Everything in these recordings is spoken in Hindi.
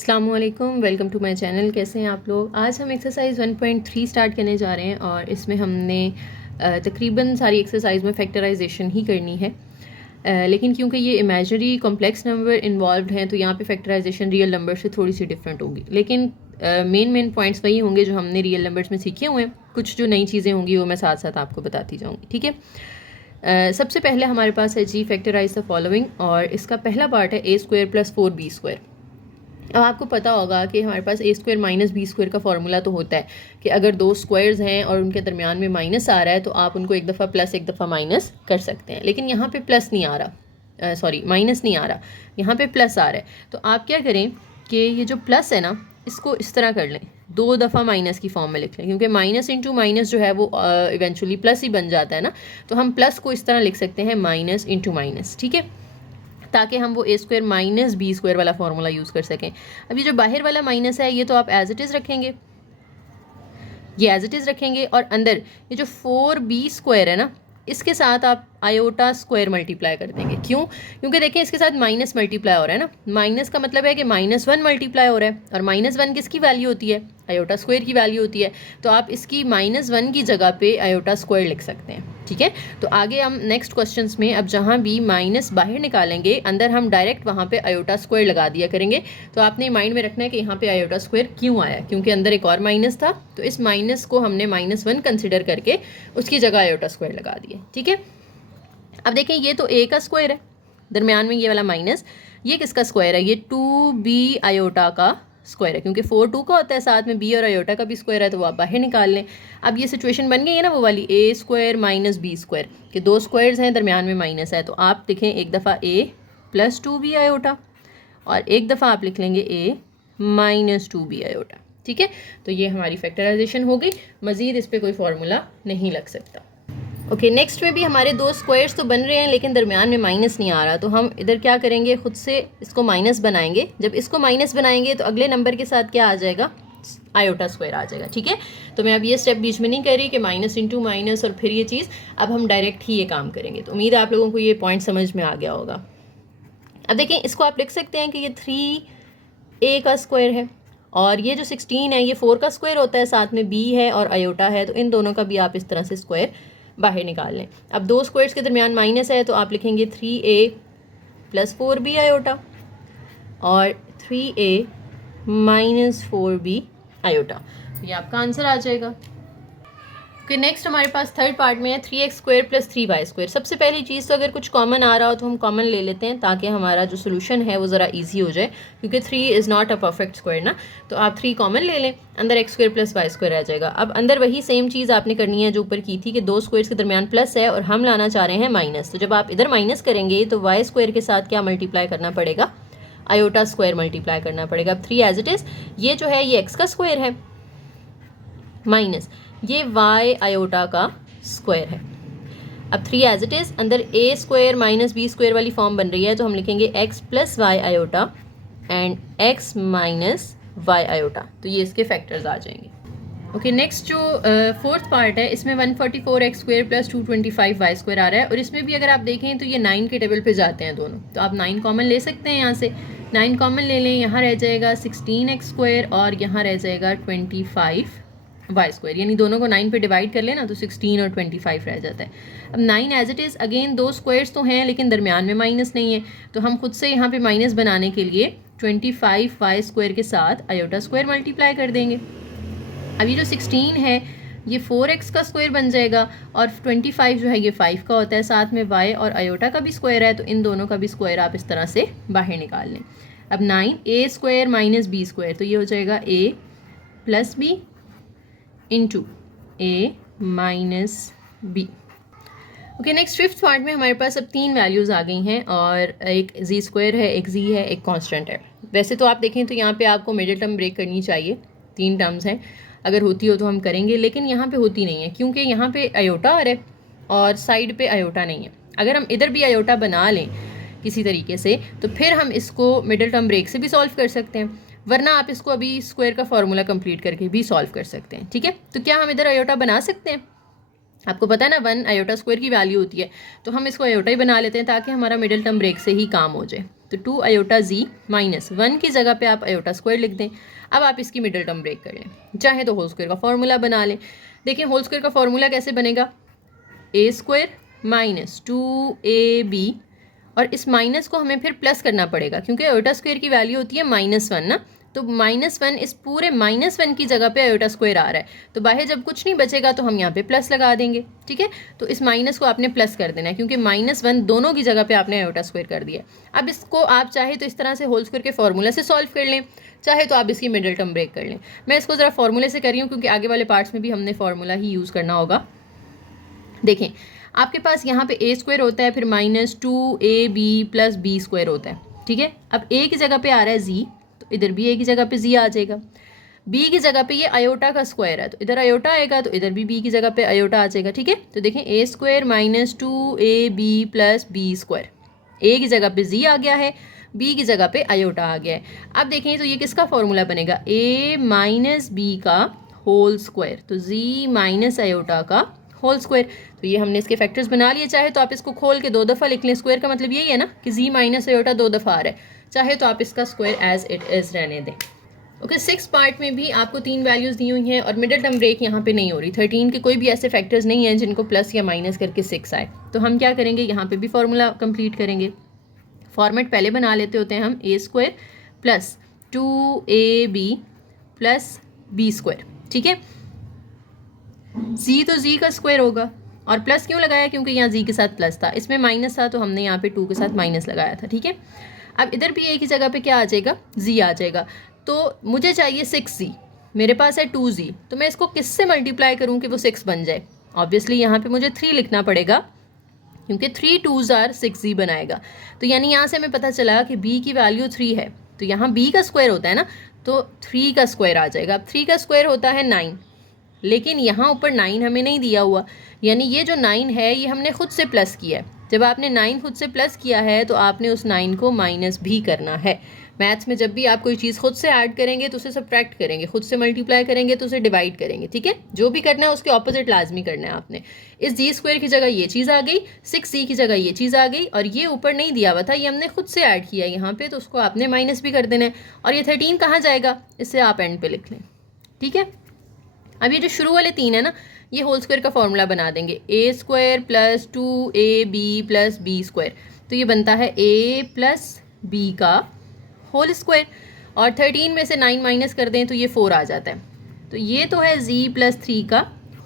अस्सलामुअलैकुम, वेलकम टू माय चैनल। कैसे हैं आप लोग। आज हम एक्सरसाइज 1.3 स्टार्ट करने जा रहे हैं और इसमें हमने तकरीबन सारी एक्सरसाइज में फैक्टराइजेशन ही करनी है। लेकिन क्योंकि ये इमेजिनरी कॉम्प्लेक्स नंबर इन्वॉल्व हैं तो यहाँ पे फैक्टराइजेशन रियल नंबर से थोड़ी सी डिफरेंट होगी, लेकिन मेन पॉइंट्स वही होंगे जो हमने रियल नंबर्स में सीखे हुए हैं। कुछ जो नई चीज़ें होंगी वो मैं साथ साथ आपको बताती जाऊँगी, ठीक है। सबसे पहले हमारे पास है जी फैक्टराइज द फॉलोइंग, और इसका पहला पार्ट है a² + 4b²। अब आपको पता होगा कि हमारे पास a² - b² का फॉर्मूला तो होता है कि अगर दो स्क्वायर्स हैं और उनके दरमियान में माइनस आ रहा है तो आप उनको एक दफ़ा प्लस एक दफ़ा माइनस कर सकते हैं, लेकिन यहाँ पे प्लस नहीं आ रहा, सॉरी माइनस नहीं आ रहा, यहाँ पे प्लस आ रहा है। तो आप क्या करें कि ये जो प्लस है ना इसको इस तरह कर लें, दो दफ़ा माइनस की फॉर्म में लिख लें, क्योंकि माइनस इंटू माइनस जो है वो इवेंचुअली प्लस ही बन जाता है ना। तो हम प्लस को इस तरह लिख सकते हैं माइनस इंटू माइनस, ठीक है, ताकि हम वो a² - b² वाला फार्मूला यूज़ कर सकें। अब ये जो बाहर वाला माइनस है ये तो आप एज इट इज़ रखेंगे, ये एज इट इज़ रखेंगे, और अंदर ये जो 4b² है ना इसके साथ आप i² मल्टीप्लाई कर देंगे। क्यों? क्योंकि देखें इसके साथ माइनस मल्टीप्लाई हो रहा है ना, माइनस का मतलब है कि -1 मल्टीप्लाई हो रहा है, और -1 किसकी वैल्यू होती है? i² की वैल्यू होती है। तो आप इसकी -1 की जगह पे i² लिख सकते हैं, ठीक है। तो आगे हम नेक्स्ट क्वेश्चंस में अब जहाँ भी माइनस बाहर निकालेंगे अंदर हम डायरेक्ट वहाँ पे i² लगा दिया करेंगे। तो आपने माइंड में रखना है कि यहाँ पे i² क्यों आया, क्योंकि अंदर एक और माइनस था, तो इस माइनस को हमने -1 कंसिडर करके उसकी जगह i² लगा दिया, ठीक है। अब देखें ये तो a का स्क्वायर है, दरमियान में ये वाला माइनस, ये किसका स्क्वायर है? ये 2b का स्क्वायर है, क्योंकि 4 2 का होता है, साथ में b और आयोटा का भी स्क्वायर है, तो वो आप बाहर निकाल लें। अब ये सिचुएशन बन गई है ना वो वाली a² - b² कि दो स्क्वायर्स हैं दरमियान में माइनस है। तो आप लिखें एक दफ़ा a + 2b और एक दफ़ा आप लिख लेंगे a - 2b, ठीक है। तो ये हमारी फैक्टराइजेशन हो गई, मज़ीद इस पर कोई फार्मूला नहीं लग सकता। ओके, नेक्स्ट में भी हमारे दो स्क्वायर्स तो बन रहे हैं लेकिन दरमियान में माइनस नहीं आ रहा, तो हम इधर क्या करेंगे, खुद से इसको माइनस बनाएंगे। जब इसको माइनस बनाएंगे तो अगले नंबर के साथ क्या आ जाएगा? i² आ जाएगा, ठीक है। तो मैं अब ये स्टेप बीच में नहीं कर रही कि माइनस इंटू माइनस और फिर ये चीज़, अब हम डायरेक्ट ही ये काम करेंगे। तो उम्मीद है आप लोगों को ये पॉइंट समझ में आ गया होगा। अब देखें इसको आप लिख सकते हैं कि ये 3a का स्क्वायर है, और ये जो 16 है ये 4 का स्क्वायर होता है, साथ में b है और आयोटा है, तो इन दोनों का भी आप इस तरह से स्क्वायर बाहर निकाल लें। अब दो स्क्वायर्स के दरमियान माइनस है तो आप लिखेंगे 3a + 4b और 3a - 4b। तो ये आपका आंसर आ जाएगा। ओके, नेक्स्ट हमारे पास थर्ड पार्ट में है 3x² + 3y²। सबसे पहली चीज़ तो अगर कुछ कॉमन आ रहा हो तो हम कॉमन ले लेते हैं ताकि हमारा जो सोल्यूशन है वो ज़रा इजी हो जाए, क्योंकि 3 is not a perfect square ना। तो आप 3 कॉमन ले लें, अंदर x² + y² रह जाएगा। अब अंदर वही सेम चीज़ आपने करनी है जो ऊपर की थी कि दो स्क्वायर्स के दरमियान प्लस है और हम लाना चाह रहे हैं माइनस। तो जब आप इधर माइनस करेंगे तो y² के साथ क्या मल्टीप्लाई करना पड़ेगा? i² मल्टीप्लाई करना पड़ेगा। अब 3 एज इट इज़, ये जो है ये x का स्क्वायर है माइनस ये y का स्क्वायर है। अब 3 एज इट इज़, अंदर a² - b² वाली फॉर्म बन रही है, तो हम लिखेंगे x + y and x - y। तो ये इसके फैक्टर्स आ जाएंगे। ओके, नेक्स्ट जो फोर्थ पार्ट है इसमें 144x² + 225y² आ रहा है, और इसमें भी अगर आप देखें तो ये 9 के टेबल पे जाते हैं दोनों, तो आप 9 कॉमन ले सकते हैं। यहाँ से 9 कॉमन ले लें, यहाँ रह जाएगा 16x² और यहाँ रह जाएगा 25y², यानी दोनों को 9 पे डिवाइड कर लेना तो 16 और 25 रह जाता है। अब 9 एज इट इज़, अगेन दो स्क्वायर्स तो हैं लेकिन दरमियान में माइनस नहीं है, तो हम खुद से यहाँ पे माइनस बनाने के लिए 25y² के साथ i² मल्टीप्लाई कर देंगे। अब ये जो 16 है ये 4x का स्क्वायर बन जाएगा, और 25 जो है ये 5 का होता है, साथ में y और आयोटा का भी स्क्वायर है, तो इन दोनों का भी स्क्वायर आप इस तरह से बाहर निकाल लें। अब 9 a² - b², तो ये हो जाएगा a + b into a - b। Okay, next fifth part में हमारे पास अब 3 वैल्यूज़ आ गई हैं, और एक z² है, एक z है, एक कांस्टेंट है। वैसे तो आप देखें तो यहाँ पे आपको मिडिल टर्म ब्रेक करनी चाहिए, 3 टर्म्स हैं, अगर होती हो तो हम करेंगे, लेकिन यहाँ पे होती नहीं है क्योंकि यहाँ पे आयोटा आ रहा है और साइड पे आयोटा नहीं है। अगर हम इधर भी आयोटा बना लें किसी तरीके से तो फिर हम इसको मिडिल टर्म ब्रेक से भी सॉल्व कर सकते हैं, वरना आप इसको अभी स्क्वायर का फॉर्मूला कंप्लीट करके भी सॉल्व कर सकते हैं, ठीक है। तो क्या हम इधर आयोटा बना सकते हैं? आपको पता है ना 1 i² की वैल्यू होती है, तो हम इसको आयोटा ही बना लेते हैं ताकि हमारा मिडिल टर्म ब्रेक से ही काम हो जाए। तो 2 आयोटा जी माइनस 1 की जगह पे आप आयोटा स्क्वायर लिख दें। अब आप इसकी मिडिल टर्म ब्रेक कर लें, चाहे तो होल स्क्वायर का फॉर्मूला बना लें। देखिए होल स्क्वायर का फॉर्मूला कैसे बनेगा, ए स्क्वायर माइनस 2ab, और इस माइनस को हमें फिर प्लस करना पड़ेगा क्योंकि आयोटा स्क्वायर की वैल्यू होती है -1 ना, तो -1 इस पूरे -1 की जगह पे आयोटा स्क्वायर आ रहा है, तो बाहर जब कुछ नहीं बचेगा तो हम यहाँ पे प्लस लगा देंगे। ठीक है, तो इस माइनस को आपने प्लस कर देना है क्योंकि -1 दोनों की जगह पे आपने आयोटा स्क्वायर कर दिया। अब इसको आप चाहे तो इस तरह से होल स्क्वायर के फॉर्मूला से सॉल्व कर लें, चाहे तो आप इसकी मिडिल टर्म ब्रेक कर लें। मैं इसको ज़रा फॉर्मूले से कर रही हूँ क्योंकि आगे वाले पार्ट्स में भी हमने फॉर्मूला ही यूज़ करना होगा। देखें आपके पास यहाँ पे ए स्क्वायर होता है, फिर -2ab प्लस बी स्क्वायर होता है। ठीक है, अब ए की जगह पे आ रहा है जी, तो इधर भी ए की जगह पे जी आ जाएगा। बी की जगह पे ये आयोटा का स्क्वायर है, तो इधर आयोटा आएगा, तो इधर भी बी की जगह पे आयोटा आ जाएगा। ठीक है, तो देखें A square minus 2ab plus B square, A की जगह पे जी आ गया है, बी की जगह पे आयोटा आ गया है। अब देखें तो ये किसका फॉर्मूला बनेगा, ए माइनस बी का होल स्क्वायर, तो जी माइनस आयोटा का होल स्क्वायर। तो ये हमने इसके फैक्टर्स बना लिए, चाहे तो आप इसको खोल के 2 दफ़ा लिख लें, स्क्वायर का मतलब यही है ना कि जी माइनस आयोटा 2 दफ़ा आ रहा है, चाहे तो आप इसका स्क्वायर एज इट इज़ रहने दें। ओके, 6 पार्ट में भी आपको 3 वैल्यूज़ दी हुई हैं और मिडिल टर्म ब्रेक यहाँ पे नहीं हो रही। 13 के कोई भी ऐसे फैक्टर्स नहीं हैं जिनको प्लस या माइनस करके 6 आए, तो हम क्या करेंगे, यहाँ पे भी फॉर्मूला कंप्लीट करेंगे। फॉर्मेट पहले बना लेते होते हैं हम, A square plus 2ab plus B square. ठीक है, जी तो जी का स्क्वायर होगा, और प्लस क्यों लगाया, क्योंकि यहाँ जी के साथ प्लस था, इसमें माइनस था तो हमने यहाँ पे 2 के साथ माइनस लगाया था। ठीक है, अब इधर भी ए की जगह पे क्या आ जाएगा, जी आ जाएगा। तो मुझे चाहिए 6z, मेरे पास है 2z, तो मैं इसको किससे मल्टीप्लाई करूँ कि वो 6 बन जाए। ऑब्वियसली यहाँ पे मुझे 3 लिखना पड़ेगा क्योंकि 3 2s आर 6z बनाएगा। तो यानी यहाँ से हमें पता चला कि b की वैल्यू 3 है, तो यहाँ b का स्क्वायर होता है ना, तो 3 का स्क्वायर आ जाएगा। अब 3 का स्क्वायर होता है 9, लेकिन यहाँ ऊपर 9 हमें नहीं दिया हुआ, यानी ये जो 9 है ये हमने खुद से प्लस किया है। जब आपने 9 खुद से प्लस किया है तो आपने उस 9 को माइनस भी करना है। मैथ्स में जब भी आप कोई चीज़ खुद से ऐड करेंगे तो उसे सब्ट्रैक्ट करेंगे, खुद से मल्टीप्लाई करेंगे तो उसे डिवाइड करेंगे। ठीक है, जो भी करना है उसके ऑपोजिट लाजमी करना है आपने। इस जी स्क्वायर की जगह ये चीज़ आ गई, 6c की जगह ये चीज़ आ गई, और ये ऊपर नहीं दिया हुआ था, ये हमने खुद से ऐड किया है यहाँ पे, तो उसको आपने माइनस भी कर देना है। और ये 13 कहाँ जाएगा, इससे आप एंड पे लिख लें। ठीक है, अब ये जो शुरू वाले 3 है ना, ये होल स्क्वायर का फॉर्मूला बना देंगे, A square plus 2ab plus B square, तो ये बनता है a प्लस बी का होल स्क्वायर, और 13 में से 9 माइनस कर दें तो ये 4 आ जाता है। तो ये तो है z प्लस 3 का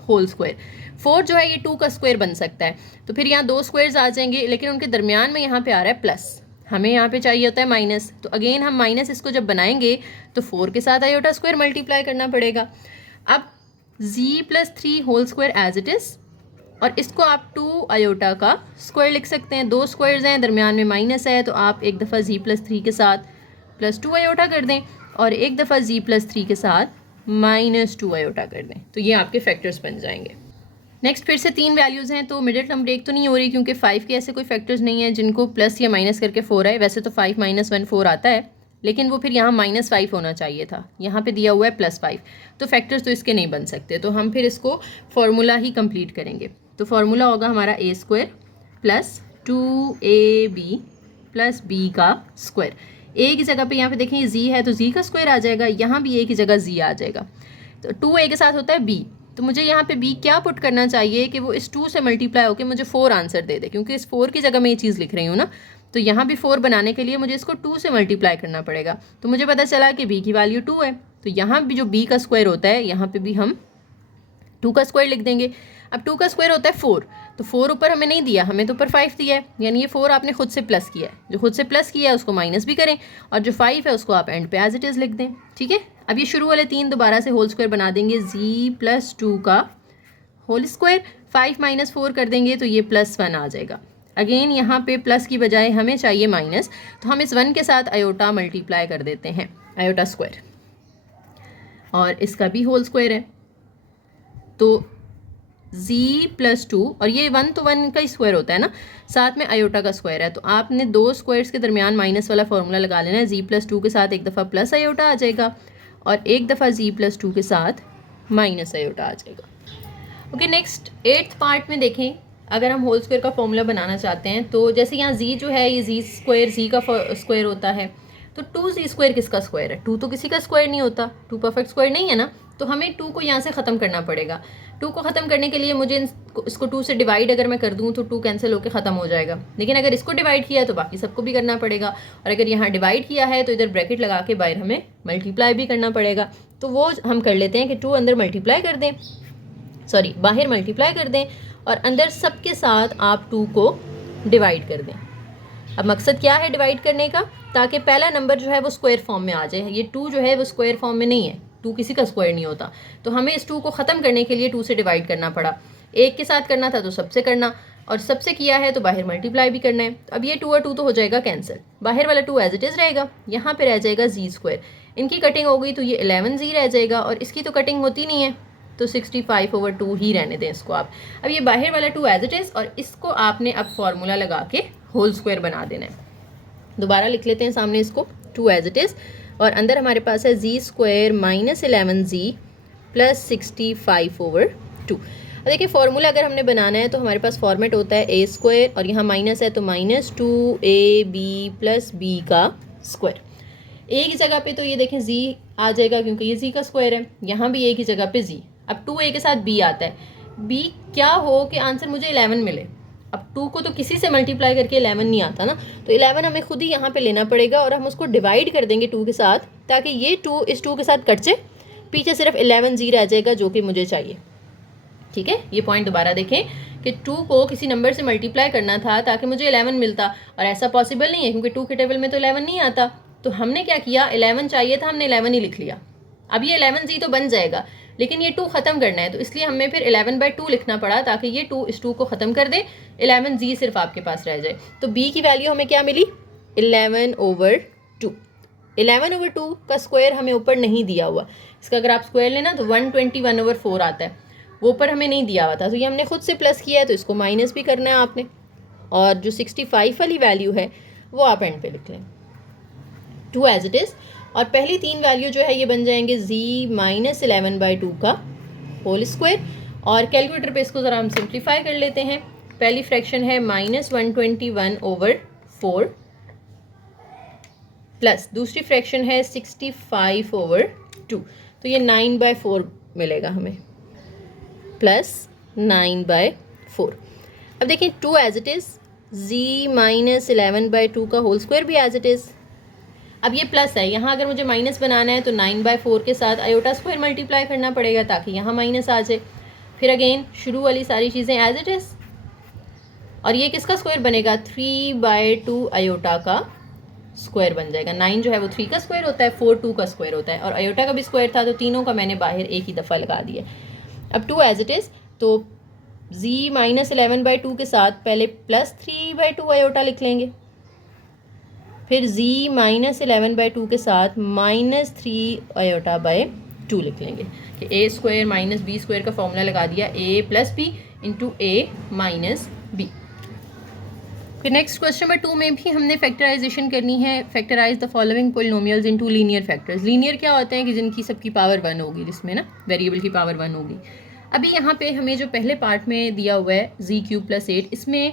होल स्क्वायर। 4 जो है ये 2 का स्क्वायर बन सकता है, तो फिर यहाँ 2 स्क्वायर्स आ जाएंगे, लेकिन उनके दरमियान में यहाँ पे आ रहा है प्लस, हमें यहाँ पे चाहिए होता है माइनस, तो अगेन हम माइनस इसको जब बनाएंगे तो 4 के साथ आयोटा स्क्वायर मल्टीप्लाई करना पड़ेगा। अब z plus 3 whole square as it is, और इसको आप 2 आयोटा का स्क्वायर लिख सकते हैं। 2 स्क्वायर्स हैं, दरमियान में माइनस है, तो आप एक दफ़ा z प्लस 3 के साथ प्लस 2 आयोटा कर दें, और एक दफ़ा z प्लस 3 के साथ माइनस 2 आयोटा कर दें, तो ये आपके फैक्टर्स बन जाएंगे। नेक्स्ट फिर से 3 वैल्यूज़ हैं, तो मिडिल टर्म ब्रेक तो नहीं हो रही क्योंकि 5 के ऐसे कोई फैक्टर्स नहीं है जिनको प्लस या माइनस करके 4 आए। वैसे तो 5 - 1 4 आता है, लेकिन वो फिर यहाँ -5 होना चाहिए था, यहाँ पे दिया हुआ है +5, तो फैक्टर्स तो इसके नहीं बन सकते। तो हम फिर इसको फॉर्मूला ही कंप्लीट करेंगे। तो फॉर्मूला होगा हमारा A square plus 2ab plus B का स्क्वायर। ए की जगह पे यहाँ पे देखें ये जी है, तो जी का स्क्वायर आ जाएगा, यहाँ भी ए की जगह जी आ जाएगा, तो 2a के साथ होता है b, तो मुझे यहाँ पे b क्या पुट करना चाहिए कि वो इस 2 से मल्टीप्लाई होकर मुझे 4 आंसर दे दे, क्योंकि इस 4 की जगह मैं ये चीज़ लिख रही हूँ ना, तो यहाँ भी 4 बनाने के लिए मुझे इसको 2 से मल्टीप्लाई करना पड़ेगा। तो मुझे पता चला कि b की वैल्यू 2 है, तो यहाँ भी जो b का स्क्वायर होता है यहाँ पे भी हम 2 का स्क्वायर लिख देंगे। अब 2 का स्क्वायर होता है 4, तो 4 ऊपर हमें नहीं दिया, हमें तो ऊपर 5 दिया है, यानी ये 4 आपने खुद से प्लस किया है, जो खुद से प्लस किया है उसको माइनस भी करें, और जो 5 है उसको आप एंड पे एज इट इज़ लिख दें। ठीक है, अब ये शुरू वाले 3 दोबारा से होल स्क्वायर बना देंगे, z प्लस 2 का होल स्क्वायर, 5 - 4 कर देंगे तो ये +1 आ जाएगा। अगेन यहाँ पे प्लस की बजाय हमें चाहिए माइनस, तो हम इस 1 के साथ आयोटा मल्टीप्लाई कर देते हैं, आयोटा स्क्वायर, और इसका भी होल स्क्वायर है, तो z प्लस 2, और ये 1 तो 1 का ही स्क्वायर होता है ना, साथ में आयोटा का स्क्वायर है, तो आपने 2 स्क्वायर्स के दरमियान माइनस वाला फॉर्मूला लगा लेना है। z प्लस 2 के साथ एक दफ़ा प्लस आयोटा आ जाएगा, और एक दफ़ा z प्लस 2 के साथ माइनस आयोटा आ जाएगा। ओके, नेक्स्ट 8th पार्ट में देखें, अगर हम होल स्क्वायर का फॉर्मूला बनाना चाहते हैं तो जैसे यहाँ जी जो है ये जी स्क्वायर जी का स्क्वायर होता है, तो 2z स्क्वायर किसका स्क्वायर है? 2 तो किसी का स्क्वायर नहीं होता, 2 परफेक्ट स्क्वायर नहीं है ना, तो हमें 2 को यहाँ से ख़त्म करना पड़ेगा। 2 को ख़त्म करने के लिए मुझे इसको 2 से डिवाइड अगर मैं कर दूँ तो 2 कैंसिल होकर ख़त्म हो जाएगा, लेकिन अगर इसको डिवाइड किया है तो बाकी सबको भी करना पड़ेगा, और अगर यहाँ डिवाइड किया है तो इधर ब्रैकेट लगा के बाहर हमें मल्टीप्लाई भी करना पड़ेगा। तो वो हम कर लेते हैं कि 2 अंदर मल्टीप्लाई कर दें, सॉरी बाहर मल्टीप्लाई कर दें, और अंदर सबके साथ आप 2 को डिवाइड कर दें। अब मकसद क्या है डिवाइड करने का? ताकि पहला नंबर जो है वो स्क्वायर फॉर्म में आ जाए। ये 2 जो है वो स्क्वायर फॉर्म में नहीं है, 2 किसी का स्क्वायर नहीं होता, तो हमें इस 2 को ख़त्म करने के लिए 2 से डिवाइड करना पड़ा। एक के साथ करना था तो सबसे करना, और सबसे किया है तो बाहर मल्टीप्लाई भी करना है। तो अब ये 2 और 2 तो हो जाएगा कैंसिल, बाहर वाला 2 एज इट इज़ रहेगा, यहाँ पे रह जाएगा जी स्क्वायर। इनकी कटिंग हो गई तो ये 11 जी रह जाएगा, और इसकी तो कटिंग होती नहीं है, तो 65/2 ही रहने दें इसको आप। अब ये बाहर वाला 2 एज इट इज़, और इसको आपने अब फॉर्मूला लगा के होल स्क्वायर बना देना है। दोबारा लिख लेते हैं सामने इसको, 2 एज इट इज़, और अंदर हमारे पास है जी स्क्वायर माइनस 11z प्लस 65/2। और देखिए फॉर्मूला अगर हमने बनाना है तो हमारे पास फॉर्मेट होता है ए स्क्वायर, और यहाँ माइनस है तो -2ab प्लस b का स्क्वायर। ए की जगह पे तो ये देखें जी आ जाएगा क्योंकि ये जी का स्क्वायर है, यहाँ भी ए की जगह पे जी। अब 2a के साथ b आता है, b क्या हो कि आंसर मुझे 11 मिले। अब 2 को तो किसी से मल्टीप्लाई करके 11 नहीं आता ना, तो 11 हमें खुद ही यहाँ पे लेना पड़ेगा, और हम उसको डिवाइड कर देंगे 2 के साथ, ताकि ये 2 इस 2 के साथ कट जाए, पीछे सिर्फ 11 जी रह जाएगा जो कि मुझे चाहिए। ठीक है, ये पॉइंट दोबारा देखें कि 2 को किसी नंबर से मल्टीप्लाई करना था ताकि मुझे 11 मिलता, और ऐसा पॉसिबल नहीं है क्योंकि 2 के टेबल में तो 11 नहीं आता। तो हमने क्या किया, 11 चाहिए था, हमने 11 ही लिख लिया। अब ये 11 जी तो बन जाएगा, लेकिन ये 2 ख़त्म करना है, तो इसलिए हमें फिर 11/2 लिखना पड़ा ताकि ये 2 इस 2 को ख़त्म कर दे, 11 जी सिर्फ आपके पास रह जाए। तो b की वैल्यू हमें क्या मिली, 11/2। 11/2 का स्क्वायर हमें ऊपर नहीं दिया हुआ, इसका अगर आप स्क्वायर लेना तो 121/4 आता है, वो ऊपर हमें नहीं दिया हुआ था, तो ये हमने खुद से प्लस किया है, तो इसको माइनस भी करना है आपने, और जो 65 वाली वैल्यू है वो आप एंड पे लिख लें, 2 एज इट इज़। और पहली 3 वैल्यू जो है ये बन जाएंगे z माइनस 11/2 का होल स्क्वायर, और कैलकुलेटर पे इसको ज़रा हम सिंप्लीफाई कर लेते हैं। पहली फ्रैक्शन है -121/4 प्लस दूसरी फ्रैक्शन है 65/2, तो ये 9/4 मिलेगा हमें, प्लस 9/4। अब देखिए 2 as it is, z minus 11/2 का होल स्क्वायर भी एज इट इज़। अब ये प्लस है, यहाँ अगर मुझे माइनस बनाना है तो 9/4 के साथ आयोटा स्क्वायर मल्टीप्लाई करना पड़ेगा ताकि यहाँ माइनस आ जाए। फिर अगेन शुरू वाली सारी चीज़ें एज इट इज़, और ये किसका स्क्वायर बनेगा, 3/2 आयोटा का स्क्वायर बन जाएगा। 9 जो है वो 3 का स्क्वायर होता है, 4 2 का स्क्वायर होता है, और आयोटा का भी स्क्वायर था, तो तीनों का मैंने बाहर एक ही दफ़ा लगा दिया। अब 2 एज इट इज़, तो z माइनस 11/2 के साथ पहले प्लस 3/2 आयोटा लिख लेंगे, फिर z माइनस 11/2 के साथ -3 आयोटा/2 लिख लेंगे कि a square minus b square का फॉर्मूला लगा दिया, a plus b into a minus b। फिर नेक्स्ट क्वेश्चन नंबर 2 में भी हमने फैक्टराइजेशन करनी है। Factorise the following polynomials into linear factors. Linear क्या होते हैं कि जिनकी सबकी पावर 1 होगी, जिसमें ना वेरिएबल की पावर 1 होगी। अभी यहाँ पे हमें जो पहले पार्ट में दिया हुआ है z³ + 8, इसमें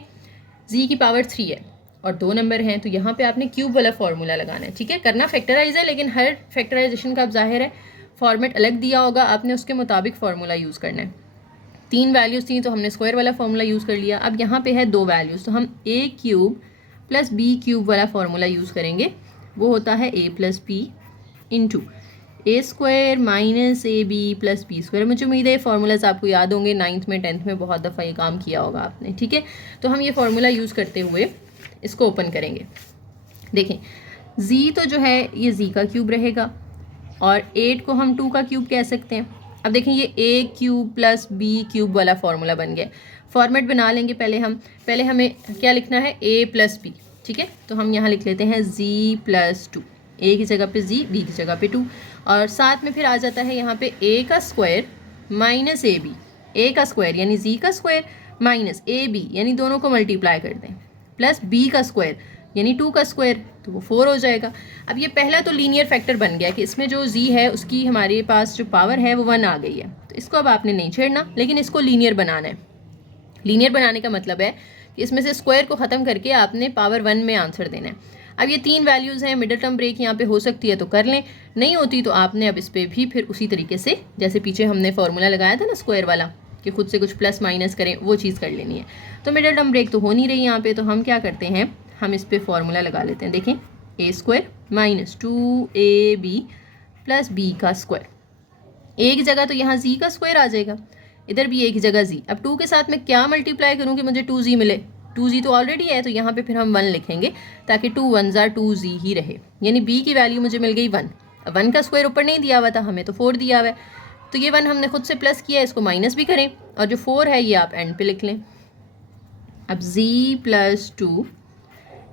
z की पावर 3 है और 2 नंबर हैं, तो यहाँ पे आपने क्यूब वाला फार्मूला लगाना है। ठीक है, करना फैक्टराइज है, लेकिन हर फैक्टराइजेशन का अब जाहिर है फॉर्मेट अलग दिया होगा, आपने उसके मुताबिक फार्मूला यूज़ करना है। 3 वैल्यूज़ थी तो हमने स्क्वायर वाला फार्मूला यूज़ कर लिया। अब यहाँ पे है 2 वैल्यूज़, तो हम a³ + b³ वाला फार्मूला यूज़ करेंगे। वो होता है a + b into a² minus ab + b²। मुझे उम्मीद है फार्मूलाज आपको याद होंगे, 9th में 10th में बहुत दफ़ा ये काम किया होगा आपने। ठीक है, तो हम ये फार्मूला यूज़ करते हुए इसको ओपन करेंगे। देखें z तो जो है ये z का क्यूब रहेगा, और 8 को हम 2 का क्यूब कह सकते हैं। अब देखें ये a³ + b³ वाला फार्मूला बन गया। फॉर्मेट बना लेंगे पहले हमें क्या लिखना है, a + b। ठीक है, तो हम यहाँ लिख लेते हैं z + 2, a की जगह पे z, b की जगह पे 2, और साथ में फिर आ जाता है यहाँ पे a का स्क्वायर माइनस ab, a का स्क्वायर यानी z का स्क्वायर माइनस ab यानी दोनों को मल्टीप्लाई कर दें, प्लस b का स्क्वायर यानी 2 का स्क्वायर, तो वो 4 हो जाएगा। अब ये पहला तो लीनियर फैक्टर बन गया कि इसमें जो z है उसकी हमारे पास जो पावर है वो 1 आ गई है, तो इसको अब आपने नहीं छेड़ना, लेकिन इसको लीनियर बनाना है। लीनियर बनाने का मतलब है कि इसमें से स्क्वायर को ख़त्म करके आपने पावर 1 में आंसर देना है। अब ये 3 वैल्यूज़ हैं, मिडिल टर्म ब्रेक यहाँ पे हो सकती है तो कर लें, नहीं होती तो आपने अब इस पर भी फिर उसी तरीके से जैसे पीछे हमने फार्मूला लगाया था ना स्क्वायर वाला कि खुद से कुछ प्लस माइनस करें, वो चीज़ कर लेनी है। तो मिडिल टर्म ब्रेक तो हो नहीं रही यहाँ पे, तो हम क्या करते हैं, हम इस पर फार्मूला लगा लेते हैं। देखें, A square minus 2ab plus B का स्क्वायर, एक जगह तो यहाँ जी का स्क्वायर आ जाएगा, इधर भी एक जगह जी। अब 2 के साथ मैं क्या मल्टीप्लाई करूँ कि मुझे 2z मिले, 2z तो ऑलरेडी है, तो यहाँ पे फिर हम 1 लिखेंगे ताकि 2 1s are 2z ही रहे, यानी b की वैल्यू मुझे मिल गई 1। अब 1 का स्क्वायर ऊपर नहीं दिया हुआ था, हमें तो 4 दिया हुआ है, तो ये 1 हमने खुद से प्लस किया, इसको माइनस भी करें, और जो 4 है ये आप एंड पे लिख लें। अब z प्लस 2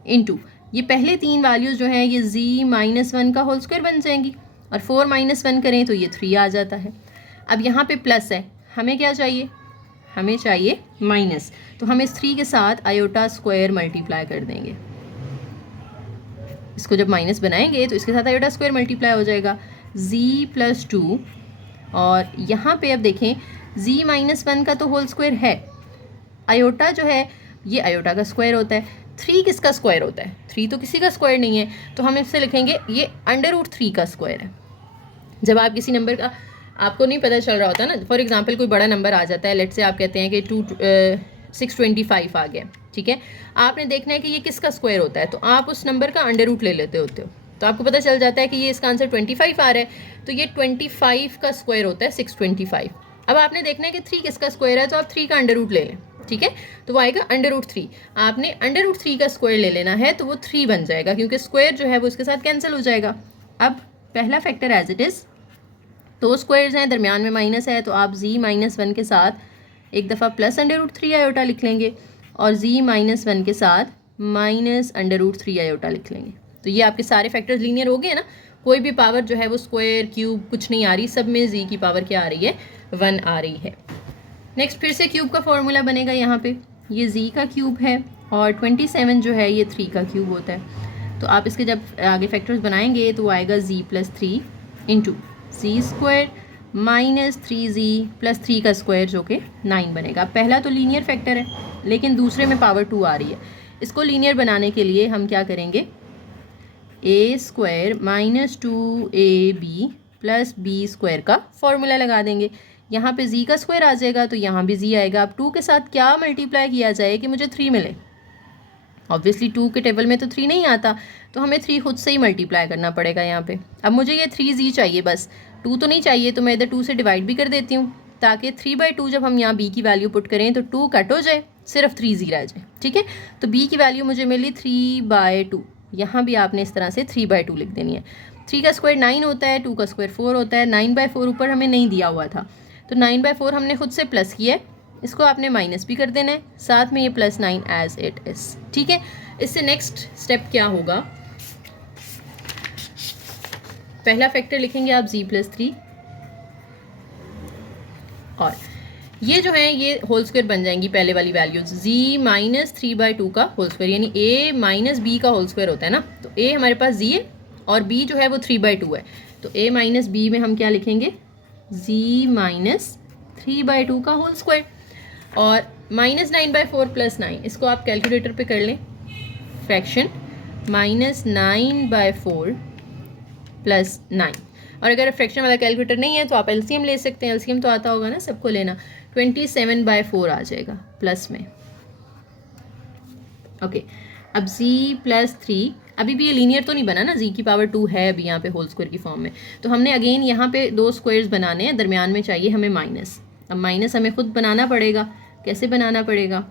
इंटू ये पहले 3 वैल्यूज़ जो हैं ये z माइनस 1 का होल स्क्वायर बन जाएंगी, और 4 माइनस 1 करें तो ये 3 आ जाता है। अब यहाँ पे प्लस है, हमें क्या चाहिए, हमें चाहिए माइनस, तो हम इस 3 के साथ आयोटा स्क्वायर मल्टीप्लाई कर देंगे। इसको जब माइनस बनाएंगे तो इसके साथ आयोटा स्क्वायर मल्टीप्लाई हो जाएगा, z प्लस 2, और यहाँ पे अब देखें z माइनस 1 का तो होल स्क्वायर है, आयोटा जो है ये आयोटा का स्क्वायर होता है, 3 किसका स्क्वायर होता है, 3 तो किसी का स्क्वायर नहीं है, तो हम इससे लिखेंगे ये √3 का स्क्वायर है। जब आप किसी नंबर का आपको नहीं पता चल रहा होता ना, फॉर एग्जांपल कोई बड़ा नंबर आ जाता है, लेट से आप कहते हैं कि 625 आ गया, ठीक है, आपने देखना है कि ये किसका स्क्वायर होता है, तो आप उस नंबर का √ ले लेते होते हो, तो आपको पता चल जाता है कि ये इसका आंसर 25 आ रहा है, तो ये 25 का स्क्वायर होता है 625। अब आपने देखना है कि 3 किसका स्क्वायर है, तो आप 3 का √ ले लें, ठीक है, तो वो आएगा √3। आपने √3 का स्क्वायर ले लेना है, तो वो 3 बन जाएगा, क्योंकि स्क्वायर जो है वो इसके साथ कैंसिल हो जाएगा। अब पहला factor as it is, 2 squares हैं, दरमियान में माइनस है, तो आप z माइनस 1 के साथ एक दफ़ा प्लस √3 आयोटा लिख लेंगे, और z माइनस 1 के साथ माइनस √3 आयोटा लिख लेंगे। तो ये आपके सारे फैक्टर्स लीनियर हो गए ना, कोई भी पावर जो है वो स्क्वायर क्यूब कुछ नहीं आ रही, सब में z की पावर क्या आ रही है, 1 आ रही है। नेक्स्ट फिर से क्यूब का फॉर्मूला बनेगा, यहाँ पे ये z का क्यूब है, और 27 जो है ये 3 का क्यूब होता है, तो आप इसके जब आगे फैक्टर्स बनाएंगे तो आएगा z plus 3 into z square minus 3z plus 3 का स्क्वायर जो कि 9 बनेगा। पहला तो लीनियर फैक्टर है, लेकिन दूसरे में पावर 2 आ रही है, इसको लीनियर बनाने के लिए हम क्या करेंगे, a square minus 2ab plus b square का फॉर्मूला लगा देंगे। यहाँ पे z का स्क्वायर आ जाएगा, तो यहाँ भी z आएगा। अब 2 के साथ क्या मल्टीप्लाई किया जाए कि मुझे 3 मिले, ऑब्वियसली 2 के टेबल में तो 3 नहीं आता, तो हमें 3 खुद से ही मल्टीप्लाई करना पड़ेगा यहाँ पे। अब मुझे ये 3z चाहिए, बस 2 तो नहीं चाहिए, तो मैं इधर 2 से डिवाइड भी कर देती हूँ, ताकि 3/2 जब हम यहाँ b की वैल्यू पुट करें तो 2 कट हो जाए, सिर्फ 3z रह जाए, ठीक है। तो b की वैल्यू मुझे मिली 3/2, यहाँ भी आपने इस तरह से 3/2 लिख देनी है। 3 का स्क्वायर 9 होता है, 2 का स्क्वायर 4 होता है, 9/4 ऊपर हमें नहीं दिया हुआ था, तो 9/4 हमने खुद से प्लस किया है, इसको आपने माइनस भी कर देना है, साथ में ये प्लस 9 एज इट इज़, ठीक है। इससे नेक्स्ट स्टेप क्या होगा, पहला फैक्टर लिखेंगे आप z प्लस 3, और ये जो है ये होल स्क्वायर बन जाएंगी पहले वाली वैल्यूज, z माइनस 3/2 का होल स्क्वायर, यानी a माइनस b का होल स्क्वायर होता है ना, तो a हमारे पास z है और b जो है वो 3/2 है, तो a माइनस b में हम क्या लिखेंगे, z माइनस 3/2 का होल स्क्वायर, और माइनस 9/4 प्लस 9, इसको आप कैलकुलेटर पे कर लें, फ्रैक्शन माइनस 9/4 प्लस 9, और अगर फ्रैक्शन वाला कैलकुलेटर नहीं है तो आप एलसीएम ले सकते हैं, एलसीएम तो आता होगा ना सबको लेना, 27/4 आ जाएगा प्लस में, ओके। अब z प्लस 3, अभी भी ये लीनियर तो नहीं बना ना, z की पावर 2 है अभी यहाँ पे होल स्क्वायर की फॉर्म में, तो हमने अगेन यहाँ पे 2 स्क्वायर्स बनाने हैं, दरमियान में चाहिए हमें माइनस। अब माइनस हमें खुद बनाना पड़ेगा, कैसे बनाना पड़ेगा,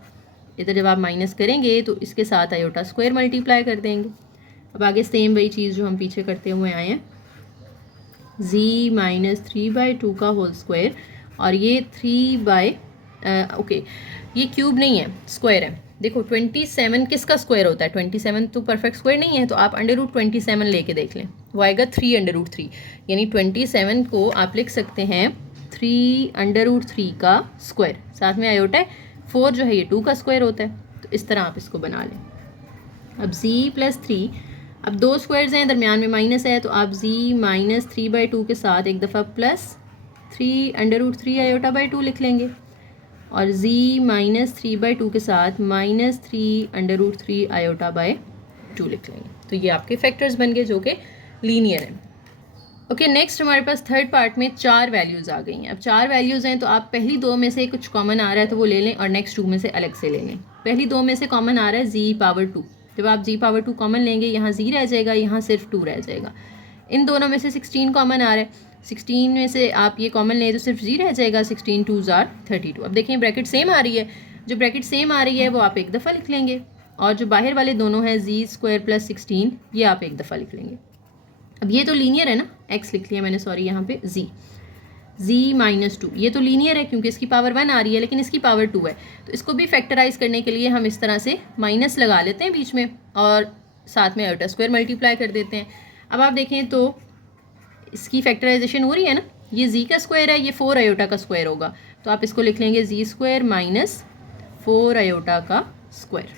इधर जब आप माइनस करेंगे तो इसके साथ आयोटा स्क्वायर मल्टीप्लाई कर देंगे। अब आगे सेम वही चीज़ जो हम पीछे करते हुए आए हैं, z माइनस 3/2 का होल स्क्वायर, और ये 3 ओके, ये क्यूब नहीं है, स्क्वायर है। देखो 27 किसका स्क्वायर होता है, 27 तो परफेक्ट स्क्वायर नहीं है, तो आप √27 लेके देख लें, वो आएगा 3/3, यानी 27 को आप लिख सकते हैं 3/3 का स्क्वायर, साथ में आयोटा है, 4 जो है ये 2 का स्क्वायर होता है, तो इस तरह आप इसको बना लें। अब z प्लस 3, अब 2 स्क्वायर्स हैं, दरमियान में माइनस है, तो आप z माइनस 3/2 के साथ एक दफ़ा प्लस 3/3 आयोटा/2 लिख लेंगे, और z -3/2 के साथ -3√3 आयोटा/2 लिख लेंगे। तो ये आपके फैक्टर्स बन गए जो कि लीनियर हैं। ओके, नेक्स्ट हमारे पास थर्ड पार्ट में 4 वैल्यूज़ आ गई हैं। अब 4 वैल्यूज़ हैं तो आप पहली 2 में से कुछ कॉमन आ रहा है तो वो ले लें और नेक्स्ट 2 में से अलग से ले लें। पहली 2 में से कॉमन आ रहा है z⁻²। जब आप z⁻² कॉमन लेंगे यहाँ z रह जाएगा, यहाँ सिर्फ 2 रह जाएगा। इन दोनों में से 16 कॉमन आ रहा है, 16 में से आप ये कॉमन लें तो सिर्फ z रह जाएगा, 16 2s are 32। अब देखें ब्रैकेट सेम आ रही है, जो ब्रैकेट सेम आ रही है वो आप एक दफ़ा लिख लेंगे और जो बाहर वाले दोनों हैं z² + 16 ये आप एक दफ़ा लिख लेंगे। अब ये तो लीनियर है ना, x लिख लिया मैंने, सॉरी यहाँ पे z -2 ये तो लीनियर है क्योंकि इसकी पावर 1 आ रही है लेकिन इसकी पावर 2 है, तो इसको भी फैक्टराइज करने के लिए हम इस तरह से माइनस लगा लेते हैं बीच में और साथ में आयोटा स्क्वायर मल्टीप्लाई कर देते हैं। अब आप देखें तो इसकी फैक्टराइजेशन हो रही है ना, ये z का स्क्वायर है, ये 4 आयोटा का स्क्वायर होगा, तो आप इसको लिख लेंगे z² - 4 आयोटा का स्क्वायर।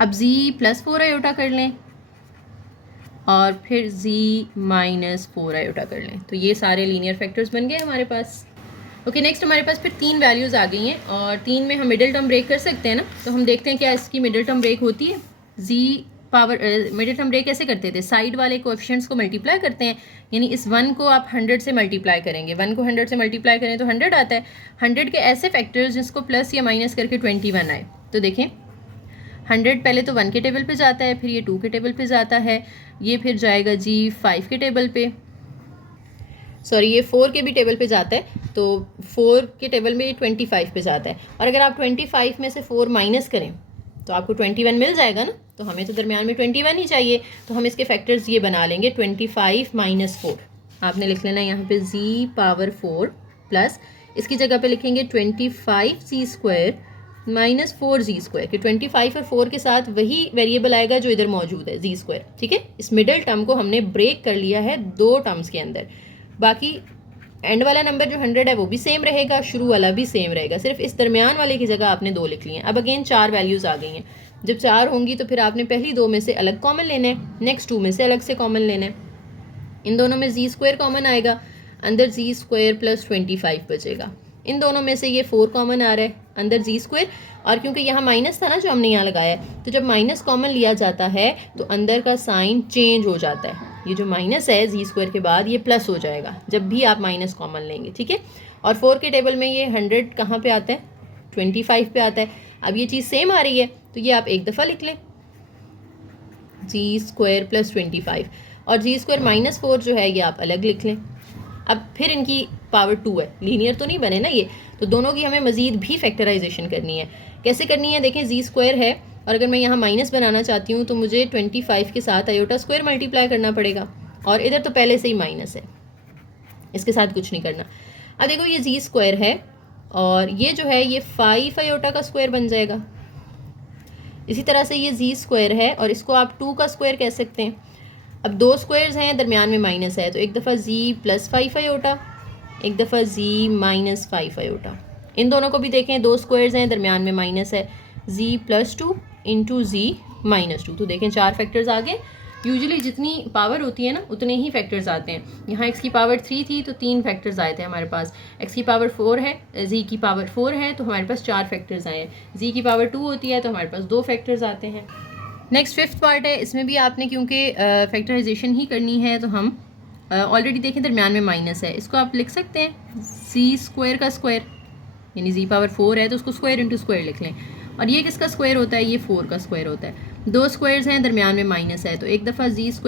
अब z + 4 आयोटा कर लें और फिर z - 4 आयोटा कर लें, तो ये सारे लीनियर फैक्टर्स बन गए हमारे पास। ओके, नेक्स्ट हमारे पास फिर 3 वैल्यूज़ आ गई हैं और 3 में हम मिडिल टर्म ब्रेक कर सकते हैं ना, तो हम देखते हैं क्या इसकी मिडिल टर्म ब्रेक होती है। मिडिल टर्म ब्रेक कैसे करते थे, साइड वाले कोएफिशिएंट्स को मल्टीप्लाई करते हैं, यानी इस 1 को आप 100 से मल्टीप्लाई करेंगे, 1 को 100 से मल्टीप्लाई करें तो 100 आता है। 100 के ऐसे फैक्टर्स जिसको प्लस या माइनस करके 21 आए, तो देखें 100 पहले तो 1 के टेबल पे जाता है, फिर ये 2 के टेबल पे जाता है, ये फिर जाएगा जी 5 के टेबल पे, सॉरी ये 4 के भी टेबल पे जाता है, तो 4 के टेबल में 25 पे जाता है। और अगर आप 25 में से 4 माइनस करें तो आपको 21 मिल जाएगा ना, तो हमें तो दरमियान में 21 ही चाहिए, तो हम इसके फैक्टर्स ये बना लेंगे 25 - 4। आपने लिख लेना यहाँ पे z⁻4 प्लस इसकी जगह पे लिखेंगे 25z² - 4z², कि 25 और 4 के साथ वही वेरिएबल आएगा जो इधर मौजूद है z²। ठीक है, इस मिडिल टर्म को हमने ब्रेक कर लिया है 2 टर्म्स के अंदर। बाकी एंड वाला नंबर जो 100 है वो भी सेम रहेगा, शुरू वाला भी सेम रहेगा, सिर्फ इस दरमियान वाले की जगह आपने 2 लिख लिए हैं। अब अगेन 4 वैल्यूज़ आ गई हैं, जब 4 होंगी तो फिर आपने पहली 2 में से अलग कॉमन लेना है, नेक्स्ट 2 में से अलग से कॉमन लेना है। इन दोनों में z² कॉमन आएगा, अंदर z² + 25 बचेगा। इन दोनों में से ये 4 कॉमन आ रहा है, अंदर z², और क्योंकि यहाँ माइनस था ना जो हमने यहाँ लगाया है, तो जब माइनस कॉमन लिया जाता है तो अंदर का साइन चेंज हो जाता है, ये जो माइनस है z² के बाद ये प्लस हो जाएगा जब भी आप माइनस कॉमन लेंगे। ठीक है, और 4 के टेबल में ये 100 कहाँ पे आता है, 25 पे आता है। अब ये चीज़ सेम आ रही है तो ये आप एक दफ़ा लिख लें z² + 25, और z² - 4 जो है ये आप अलग लिख लें। अब फिर इनकी पावर 2 है, लीनियर तो नहीं बने ना ये, तो दोनों की हमें मज़ीद भी फैक्टराइजेशन करनी है। कैसे करनी है, देखें z² है और अगर मैं यहाँ माइनस बनाना चाहती हूँ तो मुझे 25 के साथ आयोटा स्क्वायर मल्टीप्लाई करना पड़ेगा, और इधर तो पहले से ही माइनस है, इसके साथ कुछ नहीं करना। अब देखो ये z² है और ये जो है ये 5 आयोटा का स्क्वायर बन जाएगा। इसी तरह से ये z² है और इसको आप 2 का स्क्वायर कह सकते हैं। अब 2 स्क्वायर्स हैं, दरमियान में माइनस है, तो एक दफ़ा z + 5 आयोटा, एक दफ़ा z - 5 आयोटा। इन दोनों को भी देखें, 2 स्क्वायर्स हैं, दरमियान में माइनस है, z + 2 × z - 2। तो देखें 4 फैक्टर्स आ गए। यूजुअली जितनी पावर होती है ना उतने ही फैक्टर्स आते हैं। यहाँ x की पावर 3 थी तो 3 फैक्टर्स आए थे हमारे पास, x की पावर 4 है, z की पावर 4 है तो हमारे पास 4 फैक्टर्स आए हैं, z की पावर 2 होती है तो हमारे पास 2 फैक्टर्स आते हैं। नेक्स्ट 5th पार्ट है, इसमें भी आपने क्योंकि फैक्टराइजेशन ही करनी है तो हम ऑलरेडी देखें दरमियान में माइनस है, इसको आप लिख सकते हैं z² का स्क्वायर, यानी z⁻4 है तो उसको स्क्वायर इंटू स्क्वायर लिख लें, और ये किसका स्क्वायर होता है, ये 4 का स्क्वायर होता है। 2 स्क्वायर्स हैं, दरमियान में माइनस है, तो एक दफ़ा z² -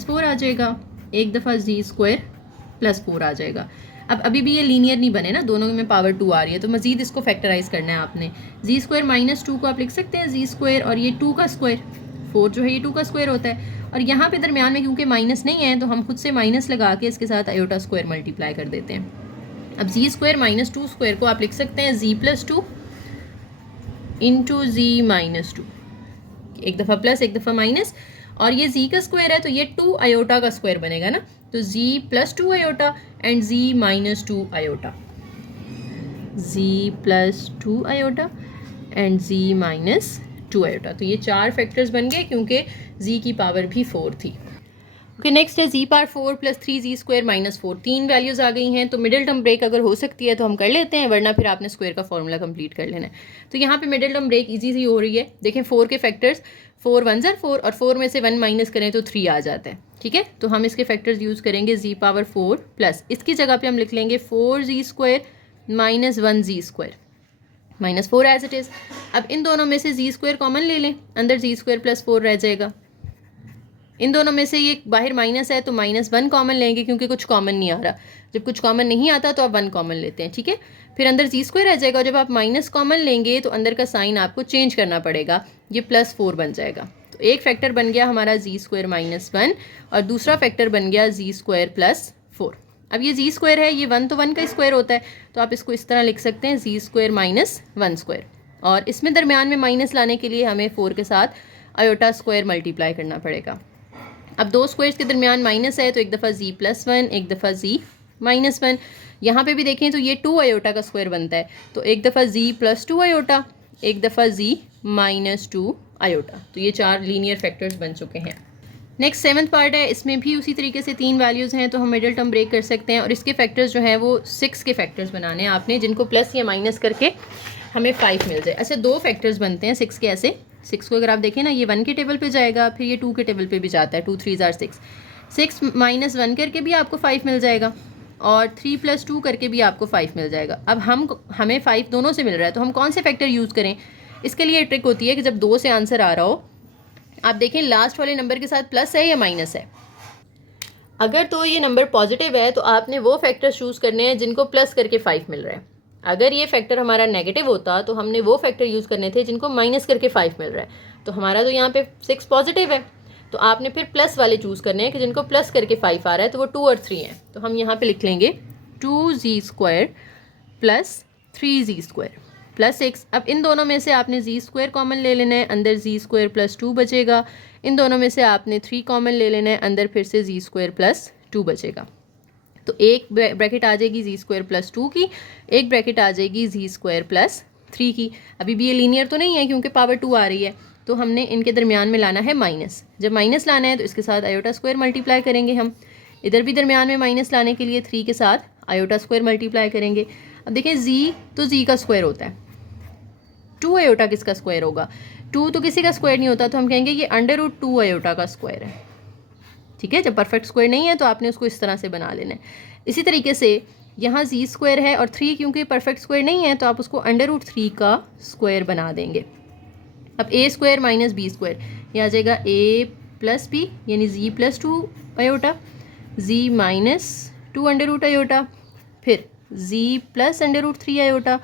4 आ जाएगा, एक दफ़ा z² + 4 आ जाएगा। अब अभी भी ये लीनियर नहीं बने ना, दोनों में पावर 2 आ रही है, तो मज़ीद इसको फैक्टराइज करना है आपने। z² - 2 को आप लिख सकते हैं z² और ये 2 का स्क्वायर, 4 जो है ये 2 का स्क्वायर होता है, और यहाँ पे दरमियान में क्योंकि माइनस नहीं है तो हम खुद से माइनस लगा के इसके साथ आयोटा स्क्वायर मल्टीप्लाई कर देते हैं। अब z² - 2 स्क्वायर को आप लिख सकते हैं z + 2 × z - 2, एक दफ़ा प्लस एक दफ़ा माइनस, और ये z का स्क्वायर है तो ये 2 आयोटा का स्क्वायर बनेगा ना, तो z + 2 iota and z - 2 iota, z + 2 iota and z - 2 iota. तो ये 4 फैक्टर्स बन गए क्योंकि z की पावर भी 4 थी। ओके, नेक्स्ट है जी पावर 4 प्लस 3z² माइनस 4। तीन वैल्यूज़ आ गई हैं, तो मिडिल टर्म ब्रेक अगर हो सकती है तो हम कर लेते हैं, वरना फिर आपने स्क्वायर का फॉर्मूला कंप्लीट कर लेना है। तो यहाँ पे मिडिल टर्म ब्रेक इजी सी हो रही है। देखें 4 के फैक्टर्स, 4 1 ज़र 4 और 4 में से 1 माइनस करें तो 3 आ जाता है। ठीक है, तो हम इसके फैक्टर्स यूज़ करेंगे जी पावर 4 प्लस, इसकी जगह पे हम लिख लेंगे 4z² minus 1z² minus 4 as it is. अब इन दोनों में से z² कॉमन ले लें, अंदर z² प्लस 4 रह जाएगा। इन दोनों में से ये बाहर माइनस है तो -1 कॉमन लेंगे, क्योंकि कुछ कॉमन नहीं आ रहा। जब कुछ कॉमन नहीं आता तो आप 1 कॉमन लेते हैं। ठीक है, फिर अंदर z² रह जाएगा, और जब आप माइनस कॉमन लेंगे तो अंदर का साइन आपको चेंज करना पड़ेगा, ये +4 बन जाएगा। तो एक फैक्टर बन गया हमारा z² -1 और दूसरा फैक्टर बन गया z² + 4। अब ये z² है, ये 1 तो 1 का स्क्वायर होता है, तो आप इसको इस तरह लिख सकते हैं z² - 1²। और इसमें दरमियान में माइनस लाने के लिए हमें 4 के साथ आयोटा स्क्वायर मल्टीप्लाई करना पड़ेगा। अब दो स्क्वायर्स के दरमियान माइनस है, तो एक दफ़ा z +1 एक दफ़ा z -1। यहाँ पे भी देखें तो ये 2 आयोटा का स्क्वायर बनता है, तो एक दफ़ा z +2 आयोटा, एक दफ़ा z -2 आयोटा। तो ये 4 लीनियर फैक्टर्स बन चुके हैं। नेक्स्ट 7th पार्ट है, इसमें भी उसी तरीके से 3 वैल्यूज़ हैं, तो हम मिडिल टर्म ब्रेक कर सकते हैं, और इसके फैक्टर्स जो हैं वो 6 के फैक्टर्स बनाने हैं आपने, जिनको प्लस या माइनस करके हमें 5 मिल जाए। अच्छा, 2 फैक्टर्स बनते हैं 6 के ऐसे। 6 को अगर आप देखें ना, ये 1 के टेबल पे जाएगा, फिर ये 2 के टेबल पे भी जाता है, 2 3 ज़ार 6। 6 - 1 करके भी आपको 5 मिल जाएगा, और 3 + 2 करके भी आपको 5 मिल जाएगा। अब हमें 5 दोनों से मिल रहा है, तो हम कौन से फैक्टर यूज़ करें? इसके लिए ट्रिक होती है कि जब 2 से आंसर आ रहा हो, आप देखें लास्ट वाले नंबर के साथ प्लस है या माइनस है। अगर तो ये नंबर पॉजिटिव है तो आपने वो फैक्टर चूज़ करने हैं जिनको प्लस करके 5 मिल रहा है। अगर ये फैक्टर हमारा नेगेटिव होता तो हमने वो फैक्टर यूज़ करने थे जिनको माइनस करके 5 मिल रहा है। तो हमारा तो यहाँ पे 6 पॉजिटिव है, तो आपने फिर प्लस वाले चूज़ करने हैं कि जिनको प्लस करके 5 आ रहा है, तो वो 2 और 3 हैं। तो हम यहाँ पे लिख लेंगे 2z² + 3z² + 6। अब इन दोनों में से आपने z² कॉमन ले लेना है, अंदर z² + 2 बचेगा। इन दोनों में से आपने 3 कॉमन ले लेना है, अंदर फिर से z² + 2 बचेगा। तो एक ब्रैकेट आ जाएगी z² + 2 की, एक ब्रैकेट आ जाएगी z² + 3 की। अभी भी ये लीनियर तो नहीं है क्योंकि पावर 2 आ रही है, तो हमने इनके दरमियान में लाना है माइनस। जब माइनस लाना है तो इसके साथ आयोटा स्क्वायर मल्टीप्लाई करेंगे हम। इधर भी दरमियान में माइनस लाने के लिए 3 के साथ आयोटा स्क्वायर मल्टीप्लाई करेंगे। अब देखें z तो z का स्क्वायर होता है, 2 आयोटा किसका स्क्वायर होगा? 2 तो किसी का स्क्वायर नहीं होता, तो हम कहेंगे ये √2 आयोटा का स्क्वायर है। ठीक है, जब परफेक्ट स्क्वायर नहीं है तो आपने उसको इस तरह से बना लेना है। इसी तरीके से यहाँ z² है और 3 क्योंकि परफेक्ट स्क्वायर नहीं है, तो आप उसको √3 का स्क्वायर बना देंगे। अब a² - b², ये आ जाएगा a + b यानी z + 2 आयोटा, z - 2 √ आयोटा, फिर z + √3 iota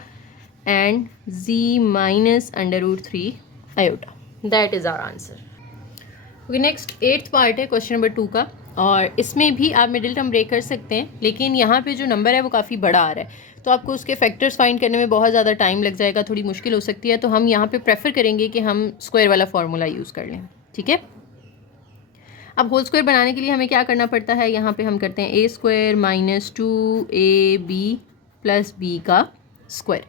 and z - √3 iota. That is our answer. Okay, next 8th part है क्वेश्चन नंबर 2 का, और इसमें भी आप मिडिल टर्म ब्रेक कर सकते हैं, लेकिन यहाँ पे जो नंबर है वो काफ़ी बड़ा आ रहा है, तो आपको उसके फैक्टर्स फाइंड करने में बहुत ज़्यादा टाइम लग जाएगा, थोड़ी मुश्किल हो सकती है। तो हम यहाँ पे प्रेफर करेंगे कि हम स्क्वायर वाला फार्मूला यूज़ कर लें। ठीक है, अब होल स्क्वायर बनाने के लिए हमें क्या करना पड़ता है? यहाँ पे हम करते हैं a² - 2ab + b का स्क्वायर।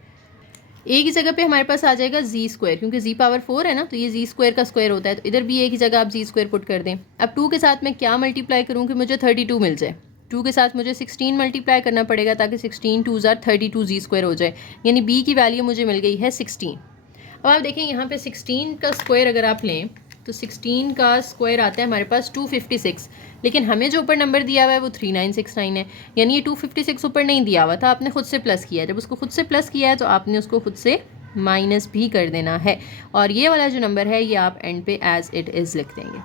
a की जगह पे हमारे पास आ जाएगा z², क्योंकि z पावर 4 है ना, तो ये z² का स्क्वायर होता है, तो इधर भी a की जगह आप z² पुट कर दें। अब 2 के साथ मैं क्या मल्टीप्लाई करूँ कि मुझे 32 मिल जाए? 2 के साथ मुझे 16 मल्टीप्लाई करना पड़ेगा, ताकि 16 2 ज़ार 32 z² हो जाए, यानी b की वैल्यू मुझे मिल गई है 16। अब आप देखें यहाँ पे 16 का स्क्वायर अगर आप लें तो 16 का स्क्वायर आता है हमारे पास 256, लेकिन हमें जो ऊपर नंबर दिया हुआ है वो 3969 है, यानी ये 256 ऊपर नहीं दिया हुआ था, आपने खुद से प्लस किया है। जब उसको खुद से प्लस किया है तो आपने उसको खुद से माइनस भी कर देना है, और ये वाला जो नंबर है ये आप एंड पे एज इट इज़ लिख देंगे।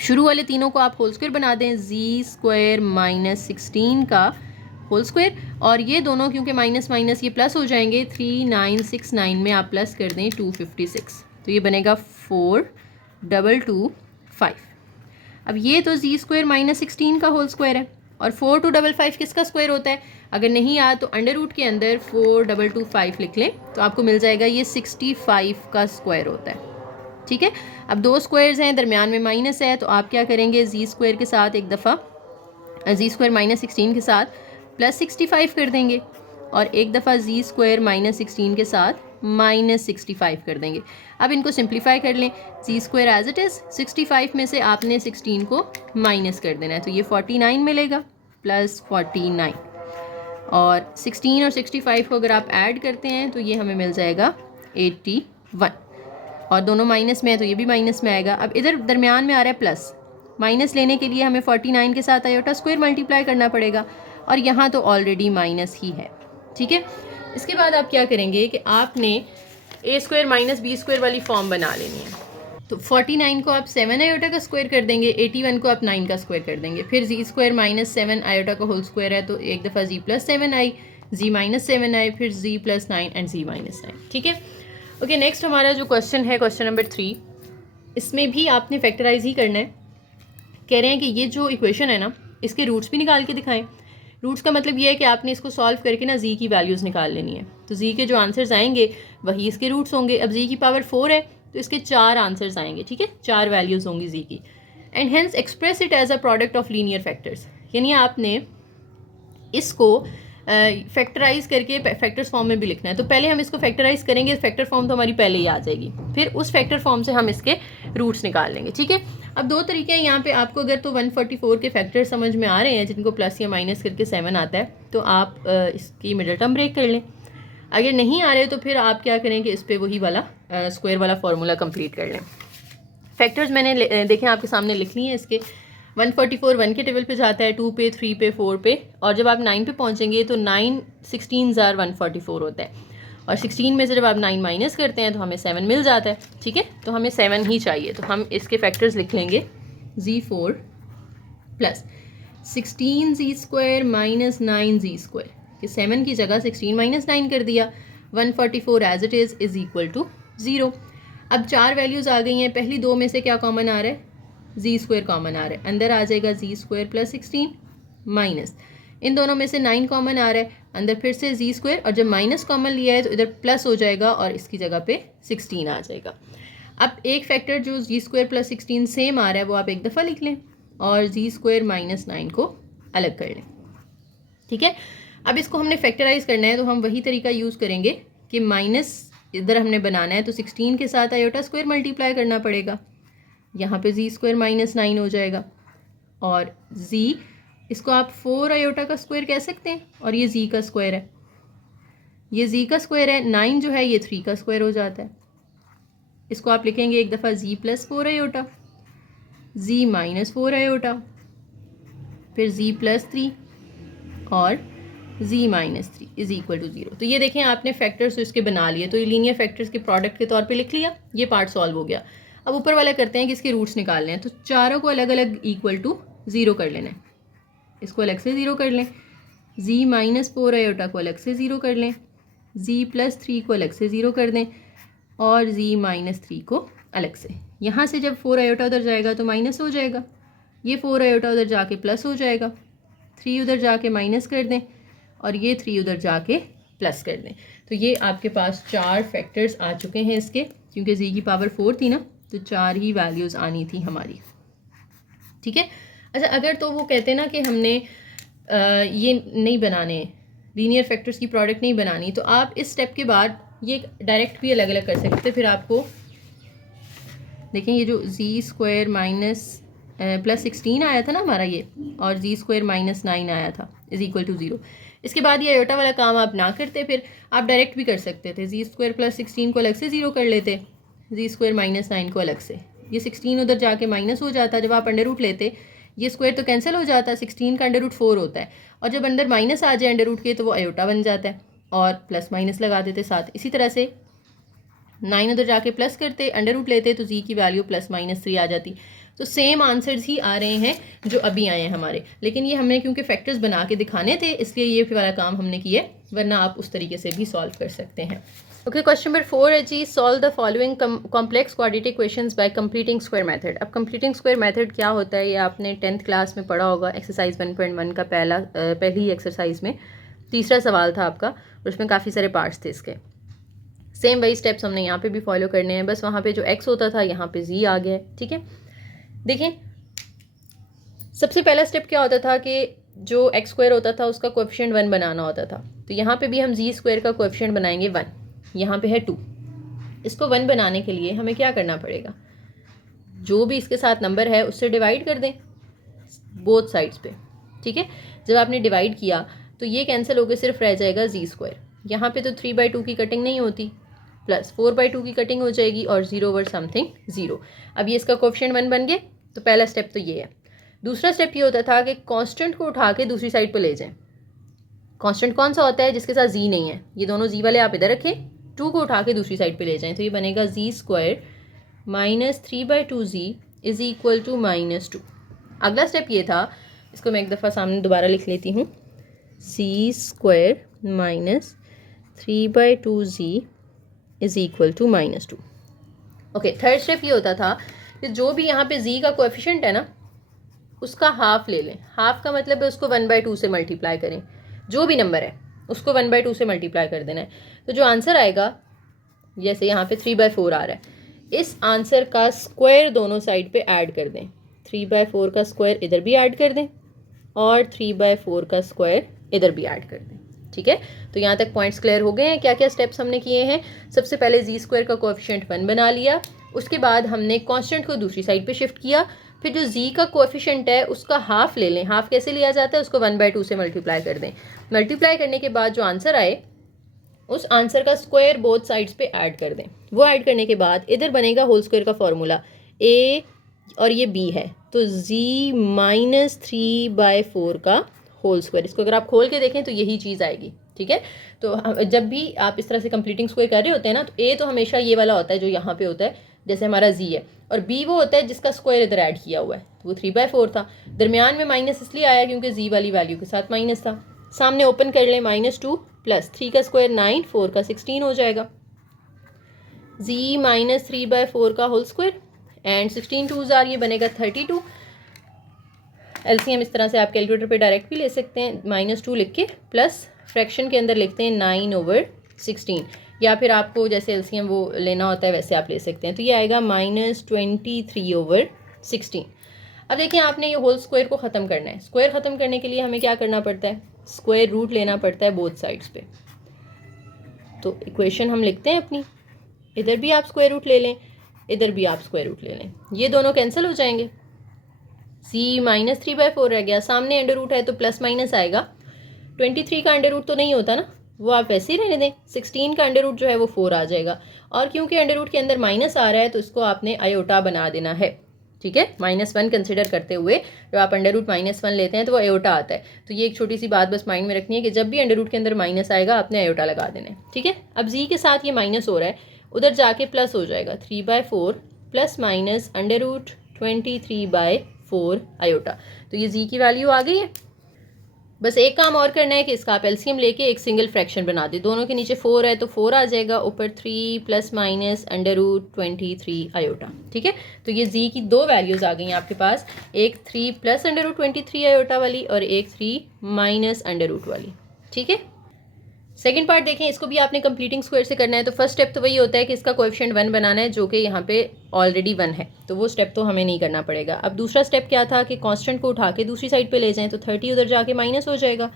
शुरू वाले तीनों को आप होल स्क्वायर बना दें, z² - 16 का होल स्क्वायर, और ये दोनों क्योंकि माइनस माइनस ये प्लस हो जाएंगे, 3969 में आप प्लस कर दें 256, तो ये बनेगा 4225। अब ये तो z² - 16 का होल स्क्वायर है, और 4255 किसका स्क्वायर होता है? अगर नहीं याद तो अंडर रूट के अंदर 4225 लिख लें, तो आपको मिल जाएगा ये 65 का स्क्वायर होता है। ठीक है, अब दो स्क्वायर्स हैं, दरमियान में माइनस है, तो आप क्या करेंगे? z² के साथ एक दफ़ा z² - 16 के साथ +65 कर देंगे, और एक दफ़ा z² - 16 के साथ -65 कर देंगे। अब इनको सिंप्लीफाई कर लें, जी स्क्वायर एज इट इज़, 65 में से आपने 16 को माइनस कर देना है, तो ये 49 मिलेगा प्लस 49, और 16 और 65 को अगर आप ऐड करते हैं तो ये हमें मिल जाएगा 81, और दोनों माइनस में है तो ये भी माइनस में आएगा। अब इधर दरमियान में आ रहा है प्लस, माइनस लेने के लिए हमें 49 के साथ आयोटा स्क्वायर मल्टीप्लाई करना पड़ेगा, और यहाँ तो ऑलरेडी माइनस ही है, ठीक है। इसके बाद आप क्या करेंगे कि आपने ए स्क्वायर माइनस बी स्क्वायर वाली फॉर्म बना लेनी है। तो 49 को आप 7 आयोटा का स्क्वायर कर देंगे, 81 को आप 9 का स्क्वायर कर देंगे, फिर जी स्क्वायर माइनस 7 आयोटा का होल स्क्वायर है तो एक दफ़ा जी प्लस 7 आई, जी माइनस 7 आई, फिर जी प्लस 9 एंड जी माइनस 9, ठीक है। ओके, नेक्स्ट हमारा जो क्वेश्चन है, क्वेश्चन नंबर 3, इसमें भी आपने फैक्टराइज ही करना है। कह रहे हैं कि ये जो इक्वेशन है ना, इसके रूट्स भी निकाल के दिखाएं। रूट्स का मतलब ये है कि आपने इसको सॉल्व करके ना जी की वैल्यूज़ निकाल लेनी है, तो जी के जो आंसर्स आएंगे वही इसके रूट्स होंगे। अब जी की पावर 4 है तो इसके 4 आंसर्स आएंगे, ठीक है, 4 वैल्यूज़ होंगी जी की। And hence express it as a product of linear factors, यानी आपने इसको फैक्टराइज करके फैक्टर्स फॉर्म में भी लिखना है। तो पहले हम इसको फैक्टराइज करेंगे, फैक्टर फॉर्म तो हमारी पहले ही आ जाएगी, फिर उस फैक्टर फॉर्म से हम इसके रूट्स निकाल लेंगे, ठीक है। अब दो तरीके हैं यहाँ पे, आपको अगर तो 144 के फैक्टर समझ में आ रहे हैं जिनको प्लस या माइनस करके 7 आता है, तो आप इसकी मिडल टर्म ब्रेक कर लें। अगर नहीं आ रहे तो फिर आप क्या करें कि इस पर वही वाला स्क्वायर वाला फार्मूला कंप्लीट कर लें। फैक्टर्स मैंने देखें आपके सामने लिख लिए हैं इसके। 144 1 के टेबल पे जाता है, 2 पे, 3 पे, 4 पे, और जब आप 9 पे पहुंचेंगे तो 9 16 जार 144 होता है, और 16 में से जब आप 9 माइनस करते हैं तो हमें 7 मिल जाता है, ठीक है। तो हमें 7 ही चाहिए, तो हम इसके फैक्टर्स लिख लेंगे Z4 प्लस 16 जी स्क्वायर माइनस 9 जी स्क्वायर, कि 7 की जगह 16 माइनस 9 कर दिया, 144 as it is equal to 0। अब 4 वैल्यूज़ आ गई हैं, पहली दो में से क्या कॉमन आ रहा है, जी स्क्वायर कॉमन आ रहा है, अंदर आ जाएगा जी स्क्वायर प्लस 16 माइनस, इन दोनों में से 9 कॉमन आ रहा है, अंदर फिर से जी स्क्वायर, और जब माइनस कॉमन लिया है तो इधर प्लस हो जाएगा और इसकी जगह पे 16 आ जाएगा। अब एक फैक्टर जो जी स्क्वायर प्लस 16 सेम आ रहा है वो आप एक दफ़ा लिख लें, और जी स्क्वायर माइनस 9 को अलग कर लें, ठीक है। अब इसको हमने फैक्टराइज करना है तो हम वही तरीका यूज़ करेंगे कि माइनस इधर हमने बनाना है तो 16 के साथ आयोटा स्क्वायर मल्टीप्लाई करना पड़ेगा, यहाँ पे जी स्क्वायर माइनस 9 हो जाएगा, और जी इसको आप 4 आयोटा का स्क्वायर कह सकते हैं, और ये जी का स्क्वायर है, ये जी का स्क्वायर है, 9 जो है ये 3 का स्क्वायर हो जाता है। इसको आप लिखेंगे एक दफ़ा जी प्लस 4 आयोटा, जी माइनस 4 आयोटा, फिर जी प्लस 3 और जी माइनस 3 इज इक्वल टू 0। तो ये देखें आपने फैक्टर्स इसके बना लिए, तो ये लीनियर फैक्टर्स के प्रोडक्ट के तौर पे लिख लिया, ये पार्ट सॉल्व हो गया। अब ऊपर वाला करते हैं कि इसके रूट्स निकालने हैं, तो चारों को अलग अलग इक्वल टू 0 कर लेना है, इसको अलग से 0 कर लें, जी माइनस 4 आयोटा को अलग से 0 कर लें, जी प्लस 3 को अलग से 0 कर दें, और जी माइनस 3 को अलग से। यहाँ से जब 4 आयोटा उधर जाएगा तो माइनस हो जाएगा, ये 4 आयोटा उधर जाके प्लस हो जाएगा, 3 उधर जाके माइनस कर दें, और ये 3 उधर जाके प्लस कर दें। तो ये आपके पास 4 फैक्टर्स आ चुके हैं इसके, क्योंकि जी की पावर 4 थी ना, तो 4 ही वैल्यूज़ आनी थी हमारी, ठीक है। अच्छा, अगर तो वो कहते हैं ना कि हमने ये नहीं बनाने, लीनियर फैक्टर्स की प्रोडक्ट नहीं बनानी, तो आप इस स्टेप के बाद ये डायरेक्ट भी अलग अलग कर सकते। फिर आपको देखें, ये जो जी स्क्वायर माइनस प्लस 16 आया था ना हमारा ये, और जी स्क्वायर माइनस 9 आया था इज इक्वल टू 0। इसके बाद ये आयोटा वाला काम आप ना करते, फिर आप डायरेक्ट भी कर सकते थे, जी स्क्वायर प्लस 16 को अलग से 0 कर लेते, जी स्क्वायर माइनस 9 को अलग से, ये 16 उधर जाके माइनस हो जाता, जब आप अंडर रूट लेते ये स्क्वायर तो कैंसिल हो जाता है, 16 का अंडर रूट 4 होता है, और जब अंदर माइनस आ जाए अंडर रूट के तो वो आयोटा बन जाता है, और प्लस माइनस लगा देते साथ। इसी तरह से 9 उधर जाके प्लस करते, अंडर रूट लेते तो जी की वैल्यू प्लस माइनस 3 आ जाती। तो सेम आंसर्स ही आ रहे हैं जो अभी आए हैं हमारे, लेकिन ये हमने क्योंकि फैक्टर्स बना के दिखाने थे इसलिए ये वाला काम हमने किया, वरना आप उस तरीके से भी सॉल्व कर सकते हैं। ओके, क्वेश्चन नंबर 4 है जी, solve the following complex quadratic equations by completing square method. अब कंप्लीटिंग स्क्वायर मेथड क्या होता है ये आपने 10th क्लास में पढ़ा होगा, एक्सरसाइज 1.1 का पहली एक्सरसाइज में तीसरा सवाल था आपका, और उसमें काफ़ी सारे पार्ट्स थे इसके। सेम वही स्टेप्स हमने यहाँ पे भी फॉलो करने हैं, बस वहाँ पे जो x होता था यहाँ पे z आ गया है, ठीक है। देखें, सबसे पहला स्टेप क्या होता था कि जो x स्क्वायर होता था उसका कोएफिशिएंट 1 बनाना होता था, तो यहाँ पे भी हम z स्क्वायर का कोएफिशिएंट बनाएंगे 1, यहाँ पे है 2। इसको 1 बनाने के लिए हमें क्या करना पड़ेगा, जो भी इसके साथ नंबर है उससे डिवाइड कर दें बोथ साइड्स पे, ठीक है। जब आपने डिवाइड किया तो ये कैंसिल होकर सिर्फ रह जाएगा z²। यहाँ पे तो 3/2 की कटिंग नहीं होती, प्लस 4/2 की कटिंग हो जाएगी और 0/something 0। अब ये इसका कोएफिशिएंट 1 बन गए। तो पहला स्टेप तो ये है। दूसरा स्टेप ये होता था कि कांस्टेंट को उठा के दूसरी साइड पे ले जाएं। कांस्टेंट कौन सा होता है, जिसके साथ z नहीं है, ये दोनों z वाले आप इधर रखें, 2 को उठा के दूसरी साइड पे ले जाएं। तो ये बनेगा z² - 3/2z is equal to -2। अगला स्टेप ये था, इसको मैं एक दफ़ा सामने दोबारा लिख लेती हूँ, z² - 3/2z is equal to -2। Okay, third step ये होता था कि जो भी यहाँ पे z का कोएफिशिएंट है ना, उसका हाफ ले लें। हाफ का मतलब है उसको 1/2 से मल्टीप्लाई करें। जो भी नंबर है उसको 1/2 से मल्टीप्लाई कर देना है। तो जो आंसर आएगा, जैसे यहाँ पे 3/4 आ रहा है, इस आंसर का स्क्वायर दोनों साइड पे ऐड कर दें। 3/4 का स्क्वायर इधर भी ऐड कर दें और 3/4 का स्क्वायर इधर भी ऐड कर दें, ठीक है। तो यहाँ तक पॉइंट्स क्लियर हो गए हैं। क्या क्या स्टेप्स हमने किए हैं। सबसे पहले z² का कोएफिशिएंट 1 बना लिया, उसके बाद हमने कांस्टेंट को दूसरी साइड पे शिफ्ट किया, फिर जो z का कोएफिशिएंट है उसका हाफ ले लें। हाफ कैसे लिया जाता है, उसको 1/2 से मल्टीप्लाई कर दें। मल्टीप्लाई करने के बाद जो आंसर आए उस आंसर का स्क्वायर बोथ साइड्स पे ऐड कर दें। वो ऐड करने के बाद इधर बनेगा होल स्क्वायर का फॉर्मूला, a और ये b है, तो z - 3/4 का होल स्क्वायर। इसको अगर आप खोल के देखें तो यही चीज़ आएगी, ठीक है। तो जब भी आप इस तरह से कंप्लीटिंग स्क्वायर कर रहे होते हैं ना, तो a तो हमेशा ये वाला होता है जो यहाँ पे होता है, जैसे हमारा z है, और b वो होता है जिसका स्क्वायर इधर ऐड किया हुआ है, तो वो 3/4 था। दरमियान में माइनस इसलिए आया क्योंकि z वाली वैल्यू के साथ माइनस था। सामने ओपन कर लें, -2 प्लस 3 का स्क्वायर 9, 4 का 16 हो जाएगा। z - 3/4 का whole square and 16 2s are, ये बनेगा 32। एलसीएम इस तरह से आप कैलकुलेटर पे डायरेक्ट भी ले सकते हैं, -2 लिख के प्लस फ्रैक्शन के अंदर लिखते हैं 9/16, या फिर आपको जैसे एलसीएम वो लेना होता है वैसे आप ले सकते हैं। तो ये आएगा -23/16। अब देखिए, आपने ये होल स्क्वायर को ख़त्म करना है। स्क्वायर ख़त्म करने के लिए हमें क्या करना पड़ता है, स्क्वायर रूट लेना पड़ता है बोथ साइड्स पे। तो इक्वेशन हम लिखते हैं अपनी, इधर भी आप स्क्वायर रूट ले लें, इधर भी आप स्क्वायर रूट ले लें, ये दोनों कैंसिल हो जाएंगे। c - 3/4 रह गया, सामने अंडर रूट है तो प्लस माइनस आएगा। 23 का अंडर रूट तो नहीं होता ना, वो आप वैसे ही रहने दें। 16 का अंडर रूट जो है वो 4 आ जाएगा, और क्योंकि अंडर रूट के अंदर माइनस आ रहा है तो इसको आपने आयोटा बना देना है, ठीक है। -1 कंसिडर करते हुए जो आप अंडर रूट -1 लेते हैं तो वो आयोटा आता है। तो ये एक छोटी सी बात बस माइंड में रखनी है कि जब भी अंडर रूट के अंदर माइनस आएगा आपने आयोटा लगा देना है, ठीक है। अब z के साथ ये माइनस हो रहा है, उधर जाके प्लस हो जाएगा, 3/4 plus minus under root 23/4 iota. तो ये z की वैल्यू आ गई है। बस एक काम और करना है कि इसका आप एलसीएम लेके एक सिंगल फ्रैक्शन बना दे। दोनों के नीचे 4 है तो 4 आ जाएगा, ऊपर 3 plus minus under root 23 iota, ठीक है। तो ये z की दो वैल्यूज़ आ गई हैं आपके पास, एक 3 प्लस अंडर रूट 23 आयोटा वाली और एक 3 माइनस अंडर रूट वाली, ठीक है। सेकंड पार्ट देखें, इसको भी आपने कंप्लीटिंग स्क्वायर से करना है। तो फर्स्ट स्टेप तो वही होता है कि इसका कोएफिशिएंट 1 बनाना है, जो कि यहाँ पे ऑलरेडी 1 है, तो वो स्टेप तो हमें नहीं करना पड़ेगा। अब दूसरा स्टेप क्या था कि कांस्टेंट को उठा के दूसरी साइड पे ले जाएं, तो 30 उधर जाके माइनस हो जाएगा।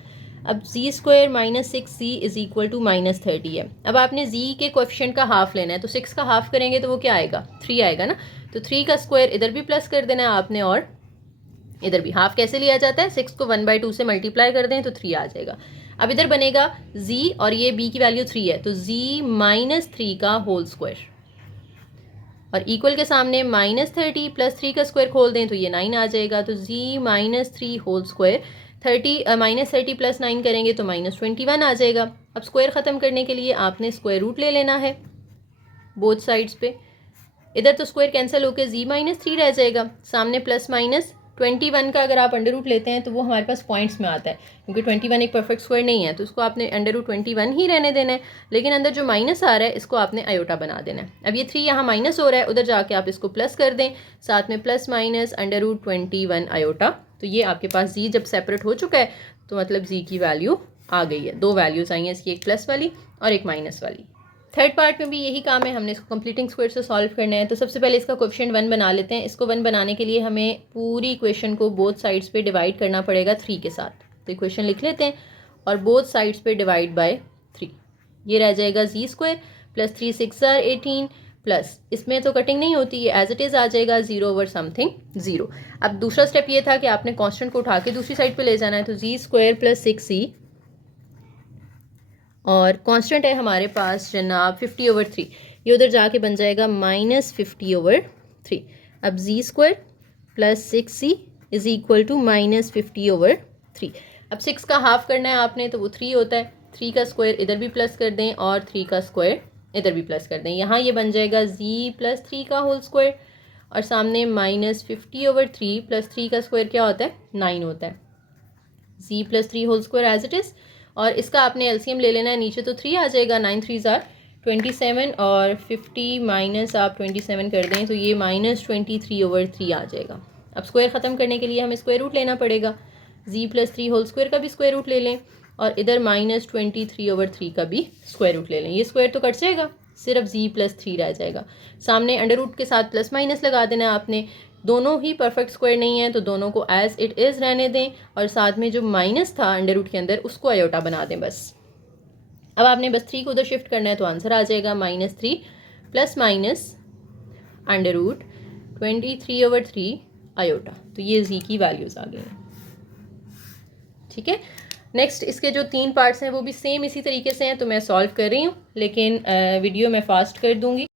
अब z² - 6z is equal to -30 है। अब आपने z के कोएफिशिएंट का हाफ लेना है, तो 6 का हाफ करेंगे तो वो क्या आएगा, 3 आएगा ना। तो 3 का स्क्वायर इधर भी प्लस कर देना है आपने, और इधर भी हाफ कैसे लिया जाता है, 6 को 1/2 से मल्टीप्लाई कर दें तो 3 आ जाएगा। अब इधर बनेगा z और ये b की वैल्यू 3 है, तो z - 3 का होल स्क्वायर, और इक्वल के सामने -30 प्लस 3 का स्क्वायर खोल दें तो ये 9 आ जाएगा। तो z - 3 होल स्क्वायर, -30 प्लस 9 करेंगे तो -21 आ जाएगा। अब स्क्वायर ख़त्म करने के लिए आपने स्क्वायर रूट ले लेना है बोथ साइड्स पे। इधर तो स्क्वायर कैंसिल होकर z - 3 रह जाएगा, सामने प्लस माइनस 21 का अगर आप अंडर रूट लेते हैं तो वो हमारे पास पॉइंट्स में आता है, क्योंकि 21 एक परफेक्ट स्क्वायर नहीं है, तो उसको आपने अंडर रूट 21 ही रहने देना है। लेकिन अंदर जो माइनस आ रहा है इसको आपने आयोटा बना देना है। अब ये 3 यहाँ माइनस हो रहा है, उधर जाके आप इसको प्लस कर दें, साथ में plus minus under root 21 iota. तो ये आपके पास z जब सेपरेट हो चुका है तो मतलब z की वैल्यू आ गई है। दो वैल्यूज़ आई हैं इसकी, एक प्लस वाली और एक माइनस वाली। थर्ड पार्ट में भी यही काम है, हमने इसको कंप्लीटिंग स्क्वायर से सॉल्व करना है। तो सबसे पहले इसका कोएफिशिएंट 1 बना लेते हैं। इसको 1 बनाने के लिए हमें पूरी इक्वेशन को बोथ साइड्स पे डिवाइड करना पड़ेगा 3 के साथ। तो इक्वेशन लिख लेते हैं और बोथ साइड्स पे डिवाइड बाय 3, ये रह जाएगा z² प्लस 3 6 आर 18 प्लस इसमें तो कटिंग नहीं होती, ये एज इट इज़ आ जाएगा 0 ओवर समथिंग 0। अब दूसरा स्टेप ये था कि आपने कांस्टेंट को उठा के दूसरी साइड पे ले जाना है, तो जी स्क्वायर प्लस 6c और कांस्टेंट है हमारे पास जनाब 50 ओवर 3, ये उधर जाके बन जाएगा माइनस 50 ओवर 3। अब Z square plus 6c is equal to minus 50 over 3। अब 6 का हाफ करना है आपने तो वो 3 होता है, 3 का स्क्वायर इधर भी प्लस कर दें और 3 का स्क्वायर इधर भी प्लस कर दें, यहाँ ये बन जाएगा जी प्लस 3 का होल स्क्वायर और सामने माइनस 50 ओवर 3 प्लस 3 का स्क्वायर क्या होता है 9 होता है, Z plus 3 whole square as it is. और इसका आपने एलसीएम ले लेना है, नीचे तो 3 आ जाएगा, 9 3 आर 27 और 50 माइनस आप 27 कर दें तो ये माइनस 23 ओवर 3 आ जाएगा। अब स्क्वायर ख़त्म करने के लिए हमें स्क्वायर रूट लेना पड़ेगा, जी प्लस 3 होल स्क्वायर का भी स्क्वायर रूट ले लें और इधर माइनस 23 ओवर 3 का भी स्क्वायर रूट ले लें। ये स्क्वायर तो कट जाएगा, सिर्फ जी प्लस 3 रह जाएगा। सामने अंडर रूट के साथ प्लस माइनस लगा देना है आपने, दोनों ही परफेक्ट स्क्वायर नहीं है तो दोनों को एज इट इज़ रहने दें और साथ में जो माइनस था अंडर रूट के अंदर उसको आयोटा बना दें बस। अब आपने बस 3 को उधर शिफ्ट करना है तो आंसर आ जाएगा -3 plus minus under root 23 over 3 iota, तो ये जी की वैल्यूज़ आ गई हैं। ठीक है, नेक्स्ट इसके जो 3 पार्ट्स हैं वो भी सेम इसी तरीके से हैं, तो मैं सॉल्व कर रही हूँ लेकिन वीडियो मैं फास्ट कर दूँगी।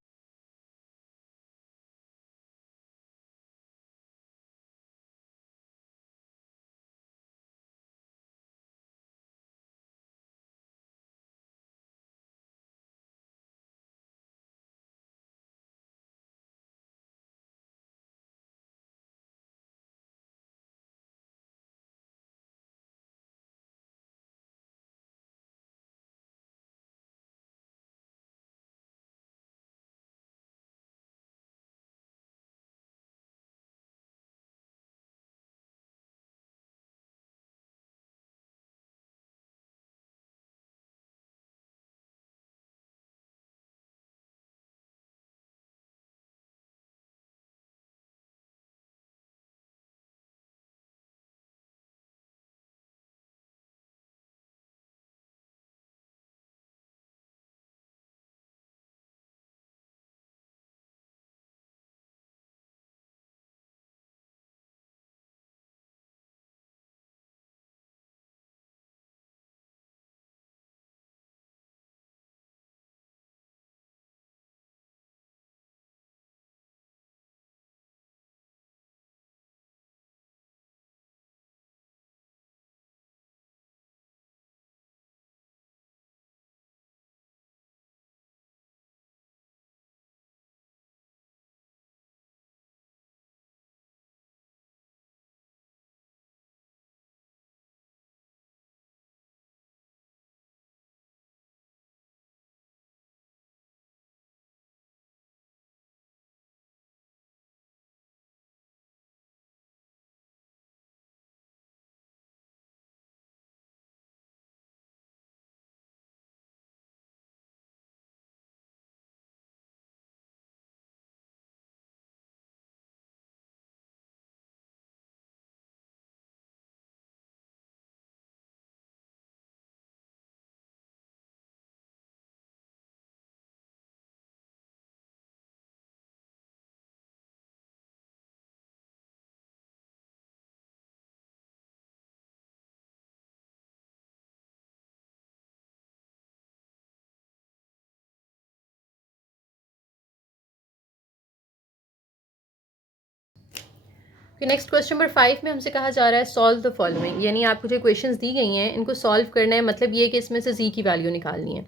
नेक्स्ट क्वेश्चन नंबर 5 में हमसे कहा जा रहा है सॉल्व द फॉलोइंग, यानी आपको जो क्वेश्चंस दी गई हैं इनको सॉल्व करना है, मतलब ये कि इसमें से जी की वैल्यू निकालनी है।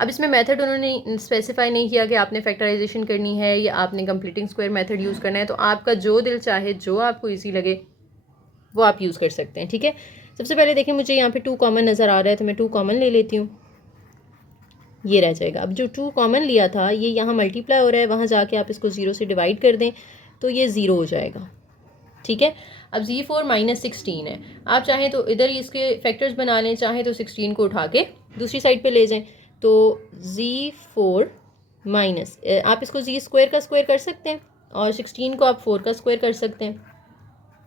अब इसमें मेथड उन्होंने स्पेसिफाई नहीं किया कि आपने फैक्टराइजेशन करनी है या आपने कंप्लीटिंग स्क्वायर मेथड यूज़ करना है, तो आपका जो दिल चाहे जो आपको ईजी लगे वो आप यूज़ कर सकते हैं। ठीक है, सबसे पहले देखिए मुझे यहाँ पे 2 कॉमन नज़र आ रहा है तो मैं 2 कॉमन ले लेती हूँ, ये रह जाएगा। अब जो 2 कॉमन लिया था ये यहाँ मल्टीप्लाई हो रहा है, वहाँ जाके आप इसको 0 से डिवाइड कर दें तो ये 0 हो जाएगा। ठीक है, अब Z4 माइनस 16 है, आप चाहें तो इधर इसके फैक्टर्स बना लें, चाहें तो 16 को उठा के दूसरी साइड पे ले जाएं, तो Z4 माइनस आप इसको Z स्क्वायर का स्क्वायर कर सकते हैं और 16 को आप 4 का स्क्वायर कर सकते हैं,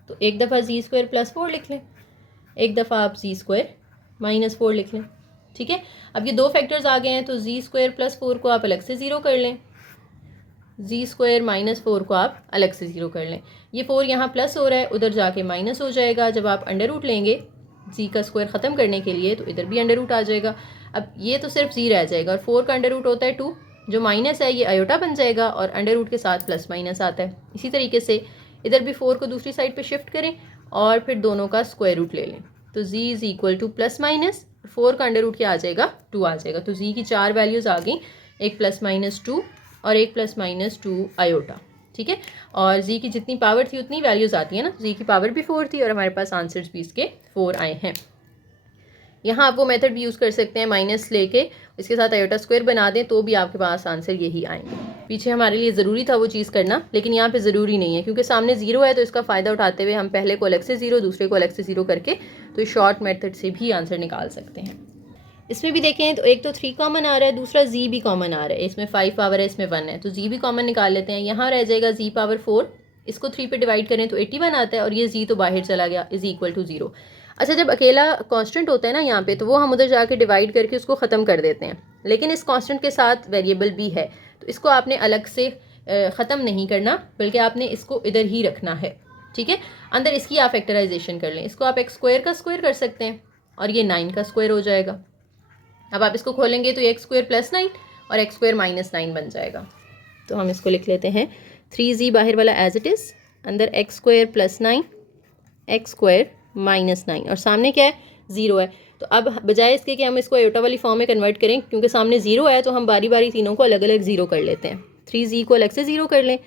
तो एक दफ़ा Z स्क्वायर प्लस 4 लिख लें, एक दफ़ा आप Z स्क्वायर माइनस 4 लिख लें। ठीक है। अब ये दो फैक्टर्स आ गए हैं, तो जी स्क्वायर प्लस 4 को आप अलग से ज़ीरो कर लें, जी स्क्वायर माइनस 4 को आप अलग से ज़ीरो कर लें। ये 4 यहाँ प्लस हो रहा है, उधर जाके माइनस हो जाएगा। जब आप अंडर रूट लेंगे जी का स्क्वायर ख़त्म करने के लिए, तो इधर भी अंडर रूट आ जाएगा। अब ये तो सिर्फ जी रह जाएगा, और 4 का अंडर रूट होता है 2, जो माइनस है ये आयोटा बन जाएगा, और अंडर रूट के साथ प्लस माइनस आता है। इसी तरीके से इधर भी 4 को दूसरी साइड पे शिफ्ट करें और फिर दोनों का स्क्वायर रूट ले लें, तो Z is equal to plus minus 4 का अंडर रूट क्या आ जाएगा, 2 आ जाएगा। तो जी की 4 वैल्यूज़ आ गई, एक प्लस माइनस 2 और एक प्लस माइनस 2 आयोटा, ठीक है। और जी की जितनी पावर थी उतनी वैल्यूज़ आती है ना, जी की पावर भी 4 थी और हमारे पास आंसर्स भी इसके 4 आए हैं। यहाँ आप वो मेथड भी यूज़ कर सकते हैं, माइनस लेके इसके साथ आयोटा स्क्वायर बना दें तो भी आपके पास आंसर यही आएंगे। पीछे हमारे लिए ज़रूरी था वो चीज़ करना, लेकिन यहाँ पे ज़रूरी नहीं है, क्योंकि सामने ज़ीरो है, तो इसका फ़ायदा उठाते हुए हम पहले को अलग से ज़ीरो, दूसरे को अलग से ज़ीरो करके तो इस शॉर्ट मेथड से भी आंसर निकाल सकते हैं। इसमें भी देखें तो एक तो 3 कॉमन आ रहा है, दूसरा जी भी कॉमन आ रहा है। इसमें 5 पावर है, इसमें 1 है, तो जी भी कॉमन निकाल लेते हैं। यहाँ रह जाएगा जी पावर 4, इसको 3 पे डिवाइड करें तो 81 आता है, और ये जी तो बाहर चला गया, इज़ इक्वल टू 0। अच्छा, जब अकेला कांस्टेंट होता है ना यहाँ पे, तो वो हम उधर जाके डिवाइड करके उसको ख़त्म कर देते हैं, लेकिन इस कांस्टेंट के साथ वेरिएबल भी है, तो इसको आपने अलग से ख़त्म नहीं करना, बल्कि आपने इसको इधर ही रखना है, ठीक है। अंदर इसकी आप फैक्टराइजेशन कर लें, इसको आप एक्स स्क्वायर का स्क्वायर कर सकते हैं और ये 9 का स्क्वायर हो जाएगा। अब आप इसको खोलेंगे तो एक्स स्क्वायर प्लस 9 और एक्स स्क्वायर माइनस 9 बन जाएगा। तो हम इसको लिख लेते हैं 3z बाहर वाला एज इट इज़, अंदर x square plus 9 x square minus 9, और सामने क्या है, 0 है। तो अब बजाय इसके कि हम इसको आयोटा वाली फॉर्म में कन्वर्ट करें, क्योंकि सामने 0 है, तो हम बारी बारी तीनों को अलग अलग 0 कर लेते हैं। 3z को अलग से 0 कर लें,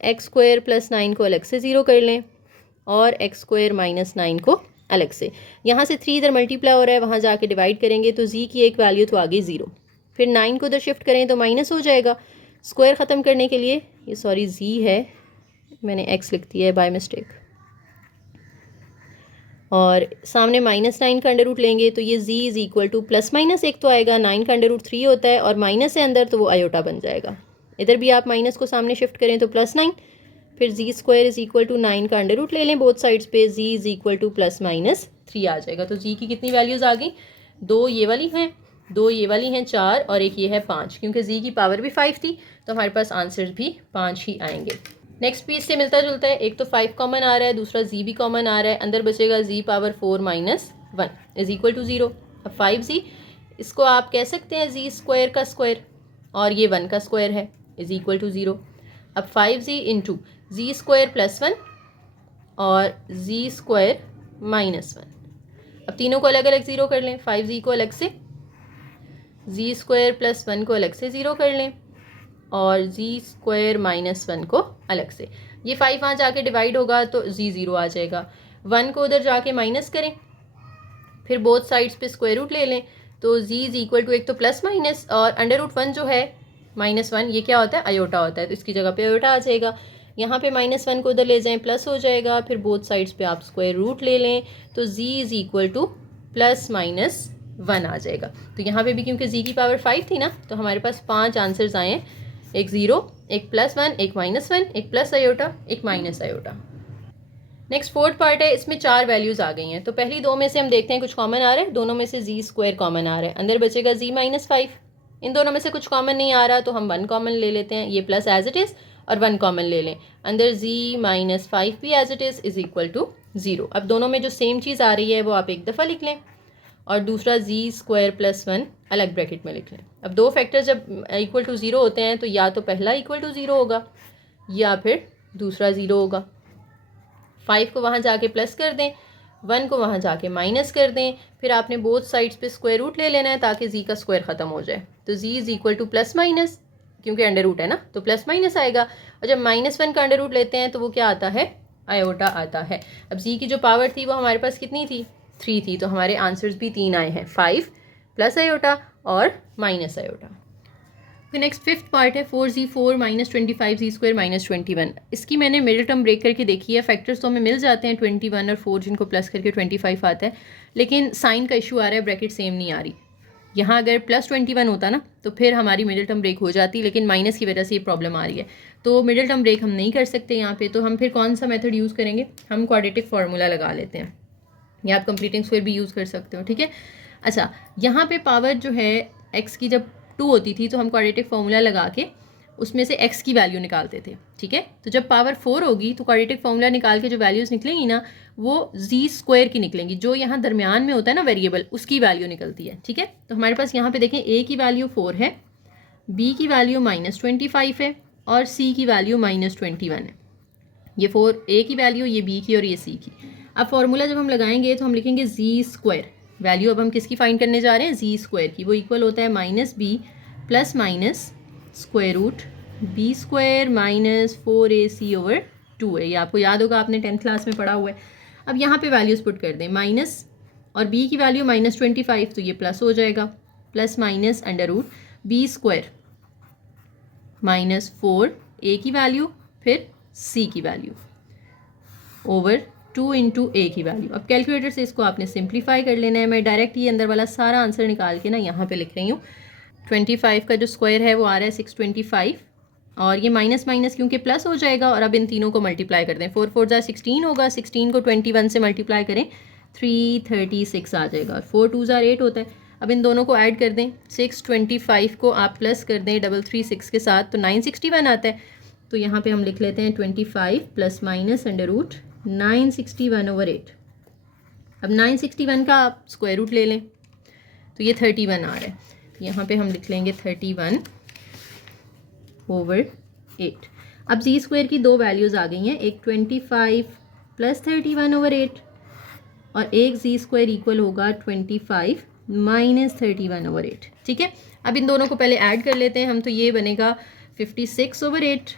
एक्स स्क्वायर प्लस 9 को अलग से 0 कर लें, और एक्स स्क्वायर माइनस 9 को अलग से। यहाँ से 3 इधर मल्टीप्लाई हो रहा है, वहाँ जाके डिवाइड करेंगे तो जी की एक वैल्यू तो आ गई 0, फिर 9 को उधर शिफ्ट करें तो माइनस हो जाएगा। स्क्वायर ख़त्म करने के लिए, ये सॉरी जी है, मैंने एक्स लिख दिया है बाय मिस्टेक, और सामने माइनस 9 का अंडर रूट लेंगे तो ये Z is equal to plus minus एक तो आएगा, 9 का अंडर रूट 3 होता है, और माइनस है अंदर तो वो आयोटा बन जाएगा। इधर भी आप माइनस को सामने शिफ्ट करें तो प्लस 9, फिर Z square is equal to 9 का अंडर रूट ले लें बोथ साइड्स पे, Z is equal to plus minus 3 आ जाएगा। तो जी की कितनी वैल्यूज़ आ गई, 2 ये वाली हैं, 2 ये वाली हैं 4, और एक ये है 5, क्योंकि जी की पावर भी 5 थी, तो हमारे पास आंसर भी 5 ही आएंगे। नेक्स्ट पीस से मिलता जुलता है, एक तो 5 कॉमन आ रहा है, दूसरा जी भी कॉमन आ रहा है, अंदर बचेगा Z power 4 minus 1 is equal to 0। अब 5z, इसको आप कह सकते हैं जी स्क्वायर का स्क्वायर, और ये 1 का स्क्वायर है, इज़ इक्वल टू 0। अब 5z into z square plus 1 और जी स्क्वायर माइनस 1। अब तीनों को अलग अलग 0 कर लें, 5z को अलग से, जी स्क्वायर प्लस 1 को अलग से 0 कर लें, और जी स्क्वायर माइनस 1 को अलग से। ये 5 वहाँ जाके डिवाइड होगा तो जी 0 आ जाएगा। 1 को उधर जाके माइनस करें, फिर बोथ साइड्स पे स्क्वायर रूट ले लें, तो जी इज़ इक्वल टू एक तो प्लस माइनस, और अंडर रूट 1 जो है माइनस 1, ये क्या होता है, आयोटा होता है, तो इसकी जगह पे आयोटा आ जाएगा। यहाँ पे माइनस 1 को उधर ले जाएं, प्लस हो जाएगा, फिर बोथ साइड्स पे आप स्क्वायर रूट ले लें, तो Z is equal to plus minus 1 आ जाएगा। तो यहाँ पे भी क्योंकि जी की पावर 5 थी ना, तो हमारे पास 5 आंसर्स आए हैं, एक 0, एक प्लस 1, एक माइनस 1, एक प्लस आयोटा, एक minus iota. Next fourth part है, इसमें 4 वैल्यूज़ आ गई हैं, तो पहली दो में से हम देखते हैं कुछ कॉमन आ रहा है, दोनों में से जी स्क्वायर कॉमन आ रहा है, अंदर बचेगा जी माइनस 5। इन दोनों में से कुछ कॉमन नहीं आ रहा, तो हम 1 कॉमन ले लेते हैं, ये प्लस एज इट इज़, और 1 कॉमन ले लें, अंदर जी माइनस 5 भी as it is equal to 0। अब दोनों में जो सेम चीज़ आ रही है वो आप एक दफ़ा लिख लें, और दूसरा जी स्क्वायर प्लस 1 अलग ब्रैकेट में लिख लें। अब दो फैक्टर जब इक्वल टू 0 होते हैं, तो या तो पहला इक्वल टू 0 होगा या फिर दूसरा 0 होगा। 5 को वहाँ जाके प्लस कर दें, 1 को वहाँ जाके माइनस कर दें, फिर आपने बोथ साइड्स पे स्क्वायर रूट ले लेना है ताकि जी का स्क्वायर ख़त्म हो जाए। तो Z is equal to plus minus, क्योंकि अंडर रूट है ना, तो प्लस माइनस आएगा, और जब माइनस 1 का अंडर रूट लेते हैं तो वो क्या आता है, आयोटा आता है। अब जी की जो पावर थी वो हमारे पास कितनी थी, 3 थी, तो हमारे आंसर्स भी 3 आए हैं, 5 प्लस आयोटा और माइनस आयोटा। फिर नेक्स्ट फिफ्थ पार्ट है 4z4 माइनस 25 जी स्क्वायर माइनस 21। इसकी मैंने मिडिल टर्म ब्रेक करके देखी है, फैक्टर्स तो हमें मिल जाते हैं 21 और 4 जिनको प्लस करके 25 आता है, लेकिन साइन का इशू आ रहा है, ब्रैकेट सेम नहीं आ रही। यहाँ अगर प्लस 21 होता ना तो फिर हमारी मिडिल टर्म ब्रेक हो जाती, लेकिन माइनस की वजह से ये प्रॉब्लम आ रही है, तो मिडिल टर्म ब्रेक हम नहीं कर सकते यहाँ पे। तो हम फिर कौन सा मेथड यूज़ करेंगे, हम क्वाड्रेटिक फार्मूला लगा लेते हैं, या आप कंप्लीटिंग स्क्वायर भी यूज़ कर सकते हो, ठीक है। अच्छा, यहाँ पे पावर जो है x की जब 2 होती थी तो हम क्वाड्रेटिक फार्मूला लगा के उसमें से x की वैल्यू निकालते थे, ठीक है। तो जब पावर 4 होगी तो क्वाड्रेटिक फार्मूला निकाल के जो वैल्यूज़ निकलेंगी ना वो z स्क्वायर की निकलेंगी, जो यहाँ दरमियान में होता है ना वेरिएबल, उसकी वैल्यू निकलती है, ठीक है। तो हमारे पास यहाँ पे देखें a की वैल्यू 4 है, b की वैल्यू -25 है और c की वैल्यू -21 है। ये 4 a की वैल्यू, ये b की और ये c की। अब फॉर्मूला जब हम लगाएंगे तो हम लिखेंगे z स्क्वायर, वैल्यू अब हम किसकी फाइंड करने जा रहे हैं, z स्क्वायर की। वो इक्वल होता है -b plus minus square root b square -4ac/2 है। ये आपको याद होगा, आपने 10th क्लास में पढ़ा हुआ है। अब यहाँ पे वैल्यूज़ पुट कर दें, माइनस और b की वैल्यू -25 तो ये प्लस हो जाएगा, plus minus under root b square -4 a की वैल्यू फिर c की वैल्यू ओवर 2 इंटू a की वैल्यू। अब कैलकुलेटर से इसको आपने सिंप्लीफाई कर लेना है। मैं डायरेक्ट ये अंदर वाला सारा आंसर निकाल के ना यहाँ पे लिख रही हूँ। 25 का जो स्क्वायर है वो आ रहा है 625 और ये माइनस माइनस क्योंकि प्लस हो जाएगा। और अब इन तीनों को मल्टीप्लाई कर दें, 4 4 16 होगा, 16 को 21 से मल्टीप्लाई करें 336 आ जाएगा और 4 2 8 होता है। अब इन दोनों को ऐड कर दें, 625 को आप प्लस कर दें 336 के साथ तो 961 आता है। तो यहाँ पे हम लिख लेते हैं 25 प्लस माइनस अंडर रूट 961/8। अब 961 का आप स्क्वायर रूट ले लें तो ये 31 आ रहा है। तो यहाँ पे हम लिख लेंगे 31/8। अब जी स्क्वायर की दो वैल्यूज़ आ गई हैं, एक 25 प्लस 31/8 और एक जी स्क्वायर इक्वल होगा 25 माइनस 31/8, ठीक है। अब इन दोनों को पहले ऐड कर लेते हैं हम, तो ये बनेगा 56/8।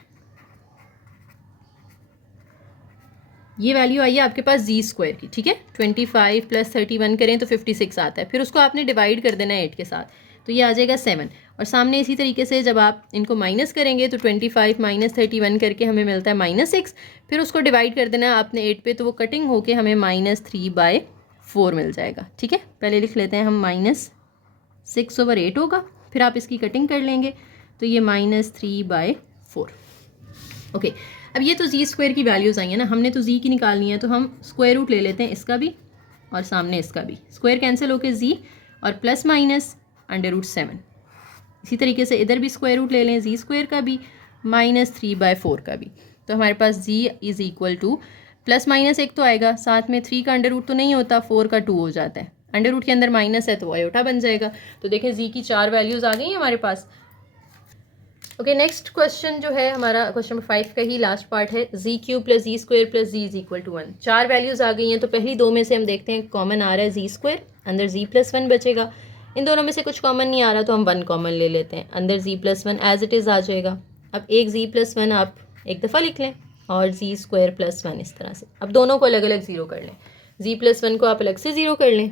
ये वैल्यू आई है आपके पास जी स्क्वायर की, ठीक है। 25 प्लस 31 करें तो 56 आता है, फिर उसको आपने डिवाइड कर देना है 8 के साथ, तो ये आ जाएगा 7। और सामने इसी तरीके से जब आप इनको माइनस करेंगे तो 25 माइनस 31 करके हमें मिलता है -6, फिर उसको डिवाइड कर देना है आपने 8 पे, तो वो कटिंग होके हमें -3/4 मिल जाएगा, ठीक है। पहले लिख लेते हैं हम -6/8 होगा, फिर आप इसकी कटिंग कर लेंगे तो ये -3/4। ओके, अब ये तो जी स्क्वायर की वैल्यूज़ आई हैं ना, हमने तो जी की निकालनी है, तो हम स्क्वायर रूट ले लेते हैं इसका भी और सामने इसका भी। स्क्वायर कैंसिल होके जी और प्लस माइनस अंडर रूट 7। इसी तरीके से इधर भी स्क्वायर रूट ले लें, जी स्क्वायर का भी -3/4 का भी। तो हमारे पास Z is equal to plus minus एक तो आएगा, साथ में 3 का अंडर रूट तो नहीं होता, 4 का 2 हो जाता है, अंडर रूट के अंदर माइनस है तो आयोटा बन जाएगा। तो देखें जी की 4 वैल्यूज़ आ गई हैं हमारे पास। ओके, नेक्स्ट क्वेश्चन जो है हमारा क्वेश्चन नंबर 5 का ही लास्ट पार्ट है, z³ plus Z square plus Z is equal to 1। 4 values आ गई हैं, तो पहली दो में से हम देखते हैं कॉमन आ रहा है जी स्क्वायर, अंदर जी प्लस 1 बचेगा। इन दोनों में से कुछ कॉमन नहीं आ रहा तो हम 1 कॉमन ले लेते हैं, अंदर जी प्लस 1 एज इट इज़ आ जाएगा। अब एक जी प्लस 1 आप एक दफ़ा लिख लें और जी स्क्वायर प्लस 1 इस तरह से। अब दोनों को अलग अलग ज़ीरो कर लें, जी प्लस 1 को आप अलग से ज़ीरो कर लें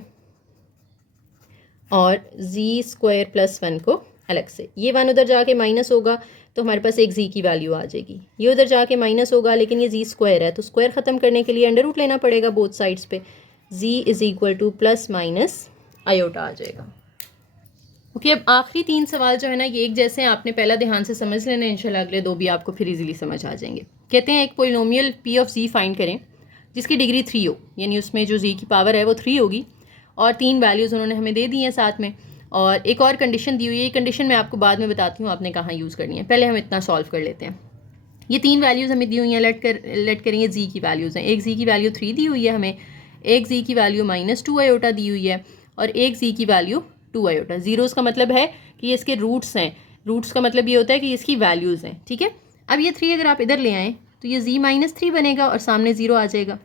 और जी स्क्वायर प्लस 1 को अलग से। ये 1 उधर जाके माइनस होगा तो हमारे पास एक जी की वैल्यू आ जाएगी, ये उधर जाके माइनस होगा लेकिन ये जी स्क्वायर है तो स्क्वायर ख़त्म करने के लिए अंडर रूट लेना पड़ेगा बोथ साइड्स पे, Z is equal to plus minus iota आ जाएगा। ओके, अब आखिरी 3 सवाल जो है ना ये एक जैसे हैं, आपने पहला ध्यान से समझ लेना, इंशाल्लाह अगले 2 भी आपको फिर इजीली समझ आ जाएंगे। कहते हैं एक polynomial p of z find करें जिसकी डिग्री 3 हो, यानी उसमें जो जी की पावर है वो 3 होगी और 3 वैल्यूज़ उन्होंने हमें दे दी हैं साथ में, और एक और कंडीशन दी हुई है। ये कंडीशन मैं आपको बाद में बताती हूँ आपने कहाँ यूज़ करनी है, पहले हम इतना सॉल्व कर लेते हैं। ये 3 वैल्यूज़ हमें दी हुई हैं, लेट करेंगे जी की वैल्यूज़ हैं। एक जी की वैल्यू 3 दी हुई है हमें, एक जी की वैल्यू -2 आयोटा दी हुई है और एक जी की वैल्यू 2 आयोटा। ज़ीरोज़ का मतलब है कि ये इसके रूट्स हैं, रूट्स का मतलब ये होता है कि इसकी वैल्यूज़ हैं, ठीक है। अब ये 3 अगर आप इधर ले आएँ तो ये जी -3 बनेगा और सामने 0 आ जाएगा।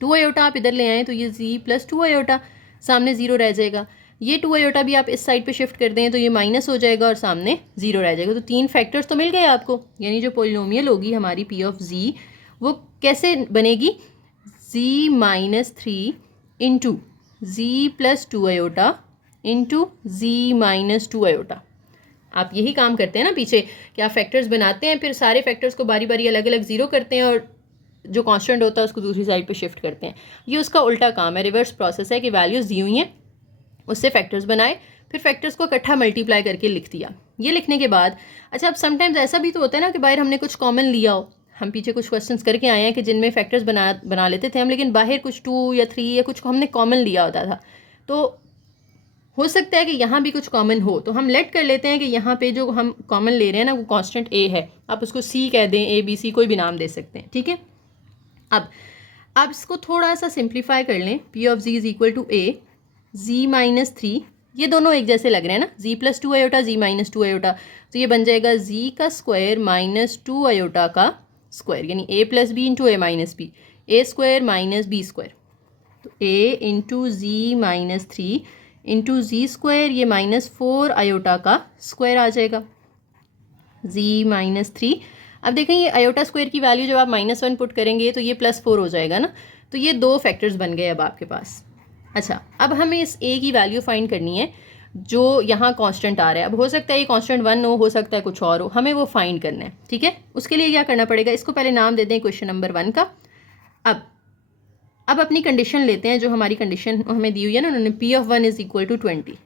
2 आयोटा आप इधर ले आएँ तो ये जी प्लस 2 आयोटा, सामने 0 रह जाएगा। ये 2 आयोटा भी आप इस साइड पे शिफ्ट कर दें तो ये माइनस हो जाएगा और सामने 0 रह जाएगा। तो 3 फैक्टर्स तो मिल गए आपको, यानी जो पोलिनोमियल होगी हमारी पी ऑफ जी वो कैसे बनेगी, जी -3 इंटू जी प्लस 2 आयोटा इंटू जी -2 आयोटा। आप यही काम करते हैं ना पीछे कि आप फैक्टर्स बनाते हैं, फिर सारे फैक्टर्स को बारी बारी अलग अलग ज़ीरो करते हैं और जो कांस्टेंट होता है उसको दूसरी साइड पे शिफ्ट करते हैं। ये उसका उल्टा काम है, रिवर्स प्रोसेस है कि वैल्यूज़ दी हुई हैं उससे फैक्टर्स बनाए, फिर फैक्टर्स को इकट्ठा मल्टीप्लाई करके लिख दिया। ये लिखने के बाद अच्छा, अब समटाइम्स ऐसा भी तो होता है ना कि बाहर हमने कुछ कॉमन लिया हो, हम पीछे कुछ क्वेश्चंस करके आए हैं कि जिनमें फैक्टर्स बना लेते थे हम, लेकिन बाहर कुछ 2 या 3 या कुछ हमने कॉमन लिया होता था, तो हो सकता है कि यहाँ भी कुछ कॉमन हो, तो हम लेट कर लेते हैं कि यहाँ पे जो हम कॉमन ले रहे हैं ना वो कांस्टेंट a है, आप उसको c कह दें, a b c कोई भी नाम दे सकते हैं, ठीक है। अब आप इसको थोड़ा सा सिंप्लीफाई कर लें, p of z is equal to a z minus 3, ये दोनों एक जैसे लग रहे हैं ना, z plus 2 iota z minus 2 iota, तो ये बन जाएगा z का स्क्वायर माइनस 2 आयोटा का स्क्वायर, यानी a plus b into a minus b, a square minus b square, तो a into z minus 3 into z square, ये माइनस 4 आयोटा का स्क्वायर आ जाएगा, z माइनस 3। अब देखें ये आयोटा स्क्वायर की वैल्यू जब आप -1 पुट करेंगे तो ये +4 हो जाएगा ना, तो ये दो फैक्टर्स बन गए अब आपके पास। अच्छा, अब हमें इस a की वैल्यू फाइंड करनी है जो यहाँ कांस्टेंट आ रहा है। अब हो सकता है ये कांस्टेंट 1 हो सकता है कुछ और हो, हमें वो फाइंड करना है, ठीक है। उसके लिए क्या करना पड़ेगा, इसको पहले नाम दे दें क्वेश्चन नंबर 1 का। अब अपनी कंडीशन लेते हैं, जो हमारी कंडीशन हमें दी हुई है ना उन्होंने, p of 1 is equal to 20।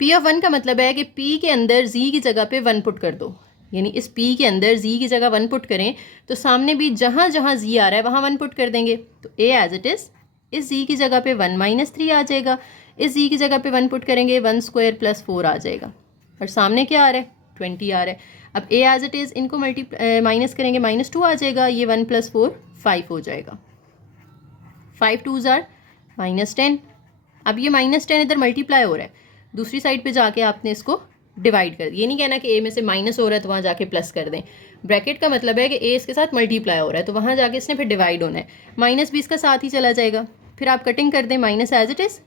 p of 1 का मतलब है कि p के अंदर z की जगह पे 1 पुट कर दो, यानी इस p के अंदर z की जगह 1 पुट करें तो सामने भी जहाँ जहाँ z आ रहा है वहाँ 1 पुट कर देंगे, तो a एज इट इज़, इस z की जगह पे 1 माइनस 3 आ जाएगा, इस z की जगह पे 1 पुट करेंगे 1 स्क्वायर प्लस 4 आ जाएगा, और सामने क्या आ रहा है 20 आ रहा है। अब a एज इट इज़, इनको माइनस करेंगे -2 आ जाएगा, ये 1 प्लस 4 5 हो जाएगा, 5 2s आर -10। अब ये -10 इधर मल्टीप्लाई हो रहा है, दूसरी साइड पे जाके आपने इसको डिवाइड कर, ये नहीं कहना कि a में से माइनस हो रहा है तो वहाँ जाके प्लस कर दें, ब्रैकेट का मतलब है कि a इसके साथ मल्टीप्लाई हो रहा है तो वहाँ जाके इसने फिर डिवाइड होना है, माइनस भी इसका साथ ही चला जाएगा, फिर आप कटिंग कर दें, minus as it is,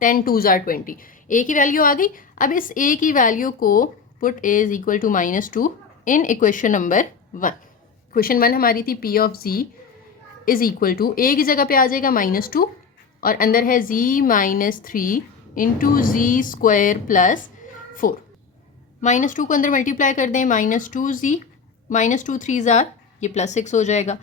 10 2s are 20, a की वैल्यू आ गई। अब इस a की वैल्यू को put a is equal to -2 in equation number 1। Question 1 हमारी थी p of z is equal to, a की जगह पे आ जाएगा -2 और अंदर है z minus 3 into z square plus 4, -2 को अंदर मल्टीप्लाई कर दें, -2z, -2 3s आर, ये +6 हो जाएगा,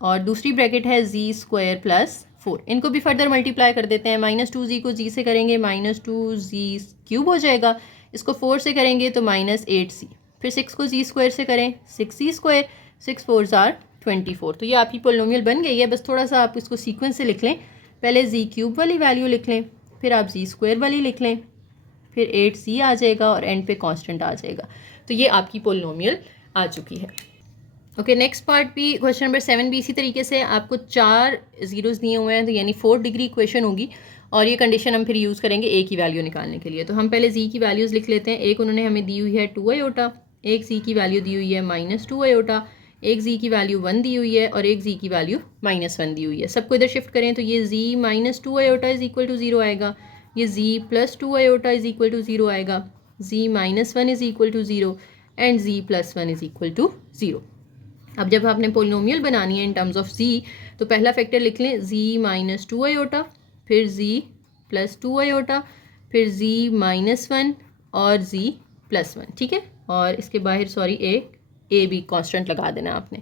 और दूसरी ब्रैकेट है z स्क्वायर प्लस 4, इनको भी फर्दर मल्टीप्लाई कर देते हैं, -2z को g से करेंगे -2z क्यूब हो जाएगा, इसको 4 से करेंगे तो -8c, फिर 6 को z स्क्वायर से करें 6c स्क्वायर, 6 4s आर 24। तो ये आपकी पोलिनोमियल बन गई है, बस थोड़ा सा आप इसको सीक्वेंस से लिख लें, पहले z क्यूब वाली वैल्यू लिख लें, फिर आप z स्क्वायर वाली लिख लें, फिर 8c आ जाएगा और एंड पे कांस्टेंट आ जाएगा, तो ये आपकी पोलिनोमियल आ चुकी है। ओके, नेक्स्ट पार्ट भी क्वेश्चन नंबर 7 भी इसी तरीके से आपको 4 जीरोस दिए हुए हैं, तो यानी 4 डिग्री इक्वेशन होगी, और ये कंडीशन हम फिर यूज़ करेंगे a की वैल्यू निकालने के लिए। तो हम पहले z की वैल्यूज़ लिख लेते हैं। एक उन्होंने हमें दी हुई है 2 आयोटा, एक z की वैल्यू दी हुई है -2 आयोटा, एक z की वैल्यू 1 दी हुई है और एक z की वैल्यू -1 दी हुई है। सबको इधर शिफ्ट करें तो ये z -2 iota is equal to 0 आएगा, ये z plus 2 iota is equal to 0 आएगा, z -1 is equal to 0 and z plus 1 is equal to 0। अब जब आपने पोलिनोमियल बनानी है इन टर्म्स ऑफ z, तो पहला फैक्टर लिख लें z -2 आयोटा, फिर z प्लस 2 आयोटा, फिर z -1 और z प्लस 1, ठीक है। और इसके बाहर a भी कांस्टेंट लगा देना आपने।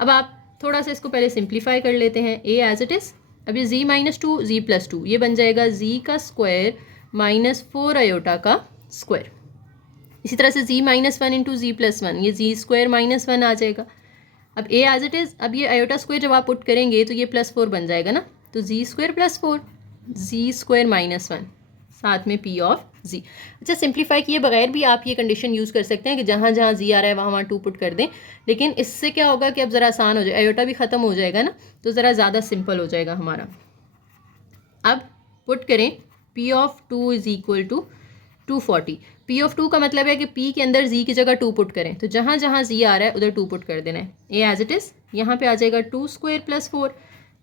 अब आप थोड़ा सा इसको पहले सिंप्लीफाई कर लेते हैं, a एज इट इज़। अब ये z -2 z प्लस 2, ये बन जाएगा z का स्क्वायर -4 आयोटा का स्क्वायर। इसी तरह से z -1 इंटू z प्लस 1, ये z स्क्वायर -1 आ जाएगा। अब a एज इट इज़, अब ये आयोटा स्क्वायर जब आप पुट करेंगे तो ये +4 बन जाएगा ना, तो z square plus 4, z square -1, साथ में p ऑफ z। अच्छा, सिंप्लीफाई किए बगैर भी आप ये कंडीशन यूज़ कर सकते हैं कि जहाँ जहाँ z आ रहा है वहाँ 2 पुट कर दें, लेकिन इससे क्या होगा कि अब ज़रा आसान हो जाए, आयोटा भी ख़त्म हो जाएगा ना, तो ज़रा ज़्यादा सिंपल हो जाएगा हमारा। अब पुट करें p of 2 is equal to 240। p of 2 का मतलब है कि p के अंदर z की जगह 2 पुट करें, तो जहाँ जहाँ z आ रहा है उधर 2 पुट कर देना है। a एज इट इज़, यहाँ पे आ जाएगा 2 स्क्वायर प्लस 4,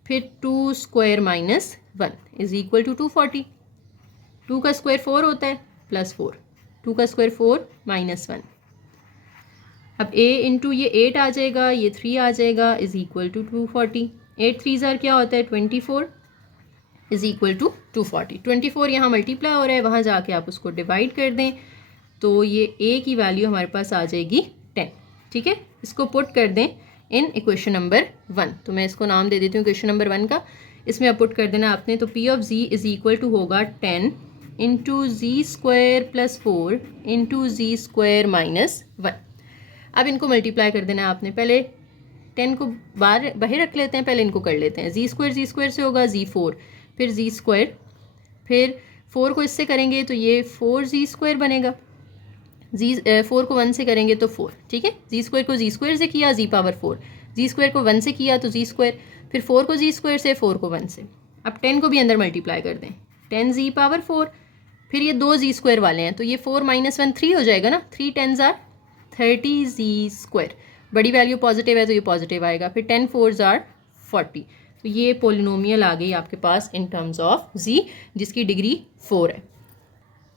फिर 2 स्क्वायर -1 इज इक्वल टू 240। 2 का स्क्वायर 4 होता है प्लस 4, 2 का स्क्वायर 4 -1। अब a इंटू ये 8 आ जाएगा, ये 3 आ जाएगा, इज इक्वल टू 240। 8 3 ज़ार क्या होता है 24 इज इक्वल टू 240। 24 यहाँ मल्टीप्लाई हो रहा है, वहाँ जाके आप उसको डिवाइड कर दें, तो ये a की वैल्यू हमारे पास आ जाएगी 10, ठीक है। इसको पुट कर दें इन इक्वेशन नंबर 1, तो मैं इसको नाम दे देती हूँ इक्वेशन नंबर 1 का। इसमें अब पुट कर देना आपने, तो p of z is equal to होगा 10 into z square plus 4 into z squared -1। अब इनको मल्टीप्लाई कर देना आपने, पहले 10 को बाहर रख लेते हैं, पहले इनको कर लेते हैं। जी स्क्वायर से होगा z4, फिर जी स्क्वायर फिर 4 को इससे करेंगे तो ये 4z² बनेगा। 4 को 1 से करेंगे तो 4, ठीक है। z² को z² से किया, z⁴, z² को 1 से किया तो z², फिर 4 को z² से, 4 को 1 से। अब 10 को भी अंदर मल्टीप्लाई कर दें, 10z⁴, फिर ये 2 z² वाले हैं तो ये 4 - 1 3 हो जाएगा ना, 3 10s are 30z²। बड़ी वैल्यू पॉजिटिव है तो ये पॉजिटिव आएगा। फिर 10 4s are 40। तो ये पोलिनोमियल आ गई आपके पास इन टर्म्स ऑफ z, जिसकी डिग्री 4 है।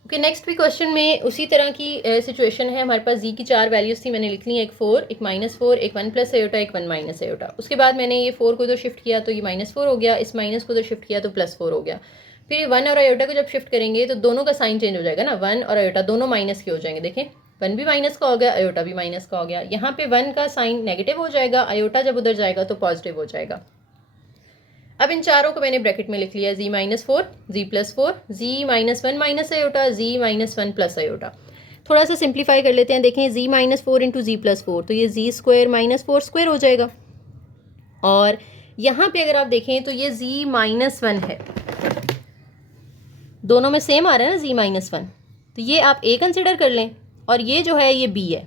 ओके, नेक्स्ट भी क्वेश्चन में उसी तरह की सिचुएशन है। हमारे पास z की 4 वैल्यूज़ थी, मैंने लिख ली, एक 4, एक -4, एक 1 + आयोटा, एक 1 - आयोटा। उसके बाद मैंने ये 4 को इधर शिफ्ट किया तो ये -4 हो गया, इस माइनस को इधर शिफ्ट किया तो +4 हो गया। फिर ये 1 और आयोटा को जब शिफ्ट करेंगे तो दोनों का साइन चेंज हो जाएगा ना, 1 और आयोटा दोनों माइनस के हो जाएंगे। देखें, 1 भी माइनस का हो गया, आयोटा भी माइनस का हो गया। यहाँ पे 1 का साइन नेगेटिव हो जाएगा, आयोटा जब उधर जाएगा तो पॉजिटिव हो जाएगा। अब इन चारों को मैंने ब्रैकेट में लिख लिया, z - 4, z + 4, z - 1 - iota, z - 1 + iota. थोड़ा सा सिंप्लीफाई कर लेते हैं। देखें, z - 4 × z + 4 तो ये z² - 4² हो जाएगा। और यहाँ पे अगर आप देखें तो ये z - 1 है, दोनों में सेम आ रहा है ना, z - 1, तो ये आप a कंसिडर कर लें और ये जो है ये b है,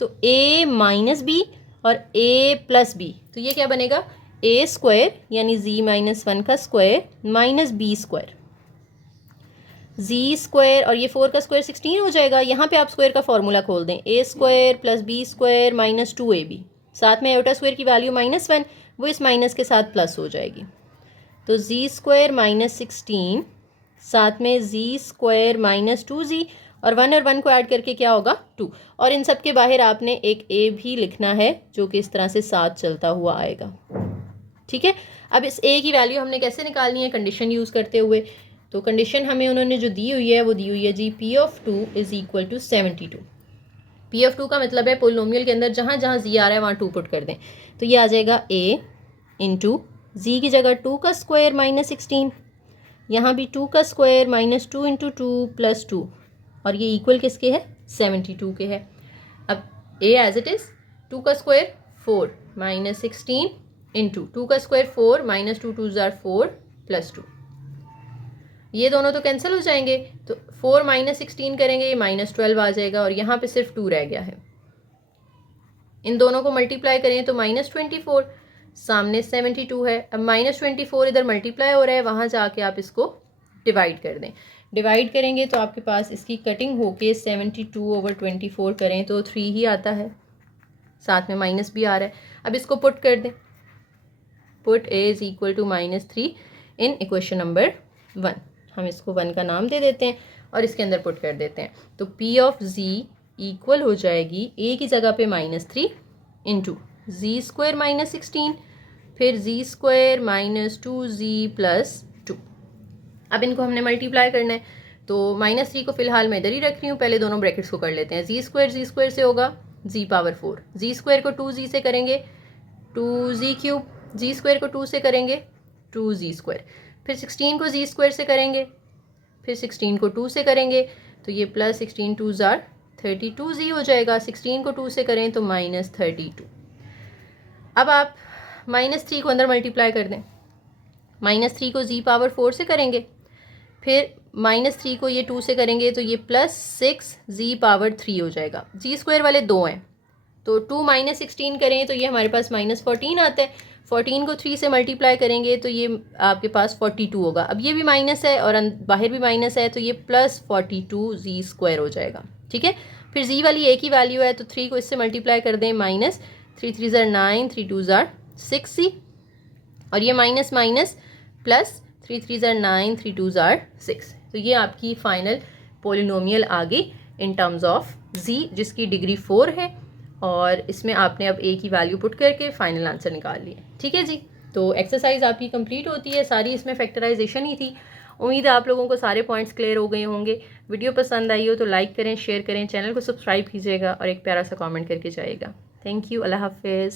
तो a - b और a + b, तो ये क्या बनेगा, a² यानी z - 1 का स्क्वायर -b², z² और ये 4 का स्क्वायर 16 हो जाएगा। यहाँ पे आप स्क्वायर का फॉर्मूला खोल दें, a² + b² - 2ab, साथ में आयोटा स्क्वायर की वैल्यू -1, वो इस माइनस के साथ प्लस हो जाएगी। तो z² - 16 साथ में z² - 2z और 1 और 1 को ऐड करके क्या होगा, 2। और इन सब के बाहर आपने एक a भी लिखना है जो कि इस तरह से साथ चलता हुआ आएगा, ठीक है। अब इस a की वैल्यू हमने कैसे निकालनी है, कंडीशन यूज़ करते हुए। तो कंडीशन हमें उन्होंने जो दी हुई है वो दी हुई है जी, P(2) = 72। P(2) का मतलब है पोलिनोमियल के अंदर जहाँ जहाँ z आ रहा है वहाँ 2 पुट कर दें, तो ये आ जाएगा a × z की जगह 2 का स्क्वायर -16, यहाँ भी 2 का स्क्वायर -2 × 2 + 2, और ये इक्वल किसके है, 72 के है। अब a एज इट इज़, 2 का स्क्वायर 4 -16 × 2 का स्क्वायर 4 -2 2s are 4 + 2, ये दोनों तो कैंसिल हो जाएंगे, तो 4 - 16 करेंगे ये -12 आ जाएगा और यहाँ पे सिर्फ 2 रह गया है। इन दोनों को मल्टीप्लाई करें तो -24, सामने 72 है। अब -24 इधर मल्टीप्लाई हो रहा है, वहाँ जाके आप इसको डिवाइड कर दें। डिवाइड करेंगे तो आपके पास इसकी कटिंग होके 72/24 करें तो 3 ही आता है, साथ में माइनस भी आ रहा है। अब इसको पुट कर दें, put a = -3 in equation number 1। हम इसको 1 का नाम दे देते हैं और इसके अंदर पुट कर देते हैं। तो P(z) इक्वल हो जाएगी a की जगह पे -3 × z² - 16, फिर z² - 2z + 2। अब इनको हमने मल्टीप्लाई करना है, तो -3 को फिलहाल मैं इधर ही रख रही हूँ, पहले दोनों ब्रैकेट्स को कर लेते हैं। z² से होगा z⁴, z² को 2z से करेंगे 2z³, z² को 2 से करेंगे 2z², फिर 16 को z² से करेंगे, फिर 16 को 2 से करेंगे तो ये +16 2s are 32z हो जाएगा। 16 को 2 से करें तो -32। अब आप -3 को अंदर मल्टीप्लाई कर दें, -3 को z⁴ से करेंगे, फिर -3 को ये 2 से करेंगे तो ये +6 z⁴ हो जाएगा। z² वाले 2 हैं तो 2 - 16 करें तो ये हमारे पास -14 आता है। 14 को 3 से मल्टीप्लाई करेंगे तो ये आपके पास 42 होगा। अब ये भी माइनस है और बाहर भी माइनस है तो ये +42 z² हो जाएगा, ठीक है। फिर z वाली a की वैल्यू है तो 3 को इससे मल्टीप्लाई कर दें, -3 3s are 9, 3 2s are 6z, और ये minus minus plus 3 3s are 9, 3 2s are 6। तो ये आपकी फाइनल पोलिनोमियल आ गई इन टर्म्स ऑफ z, जिसकी डिग्री 4 है, और इसमें आपने अब a की वैल्यू पुट करके फाइनल आंसर निकाल लिया, ठीक है जी। तो एक्सरसाइज आपकी कंप्लीट होती है, सारी इसमें फैक्टराइजेशन ही थी। उम्मीद है आप लोगों को सारे पॉइंट्स क्लियर हो गए होंगे। वीडियो पसंद आई हो तो लाइक करें, शेयर करें, चैनल को सब्सक्राइब कीजिएगा और एक प्यारा सा कमेंट करके जाइएगा। थैंक यू, अल्लाह हाफिज़।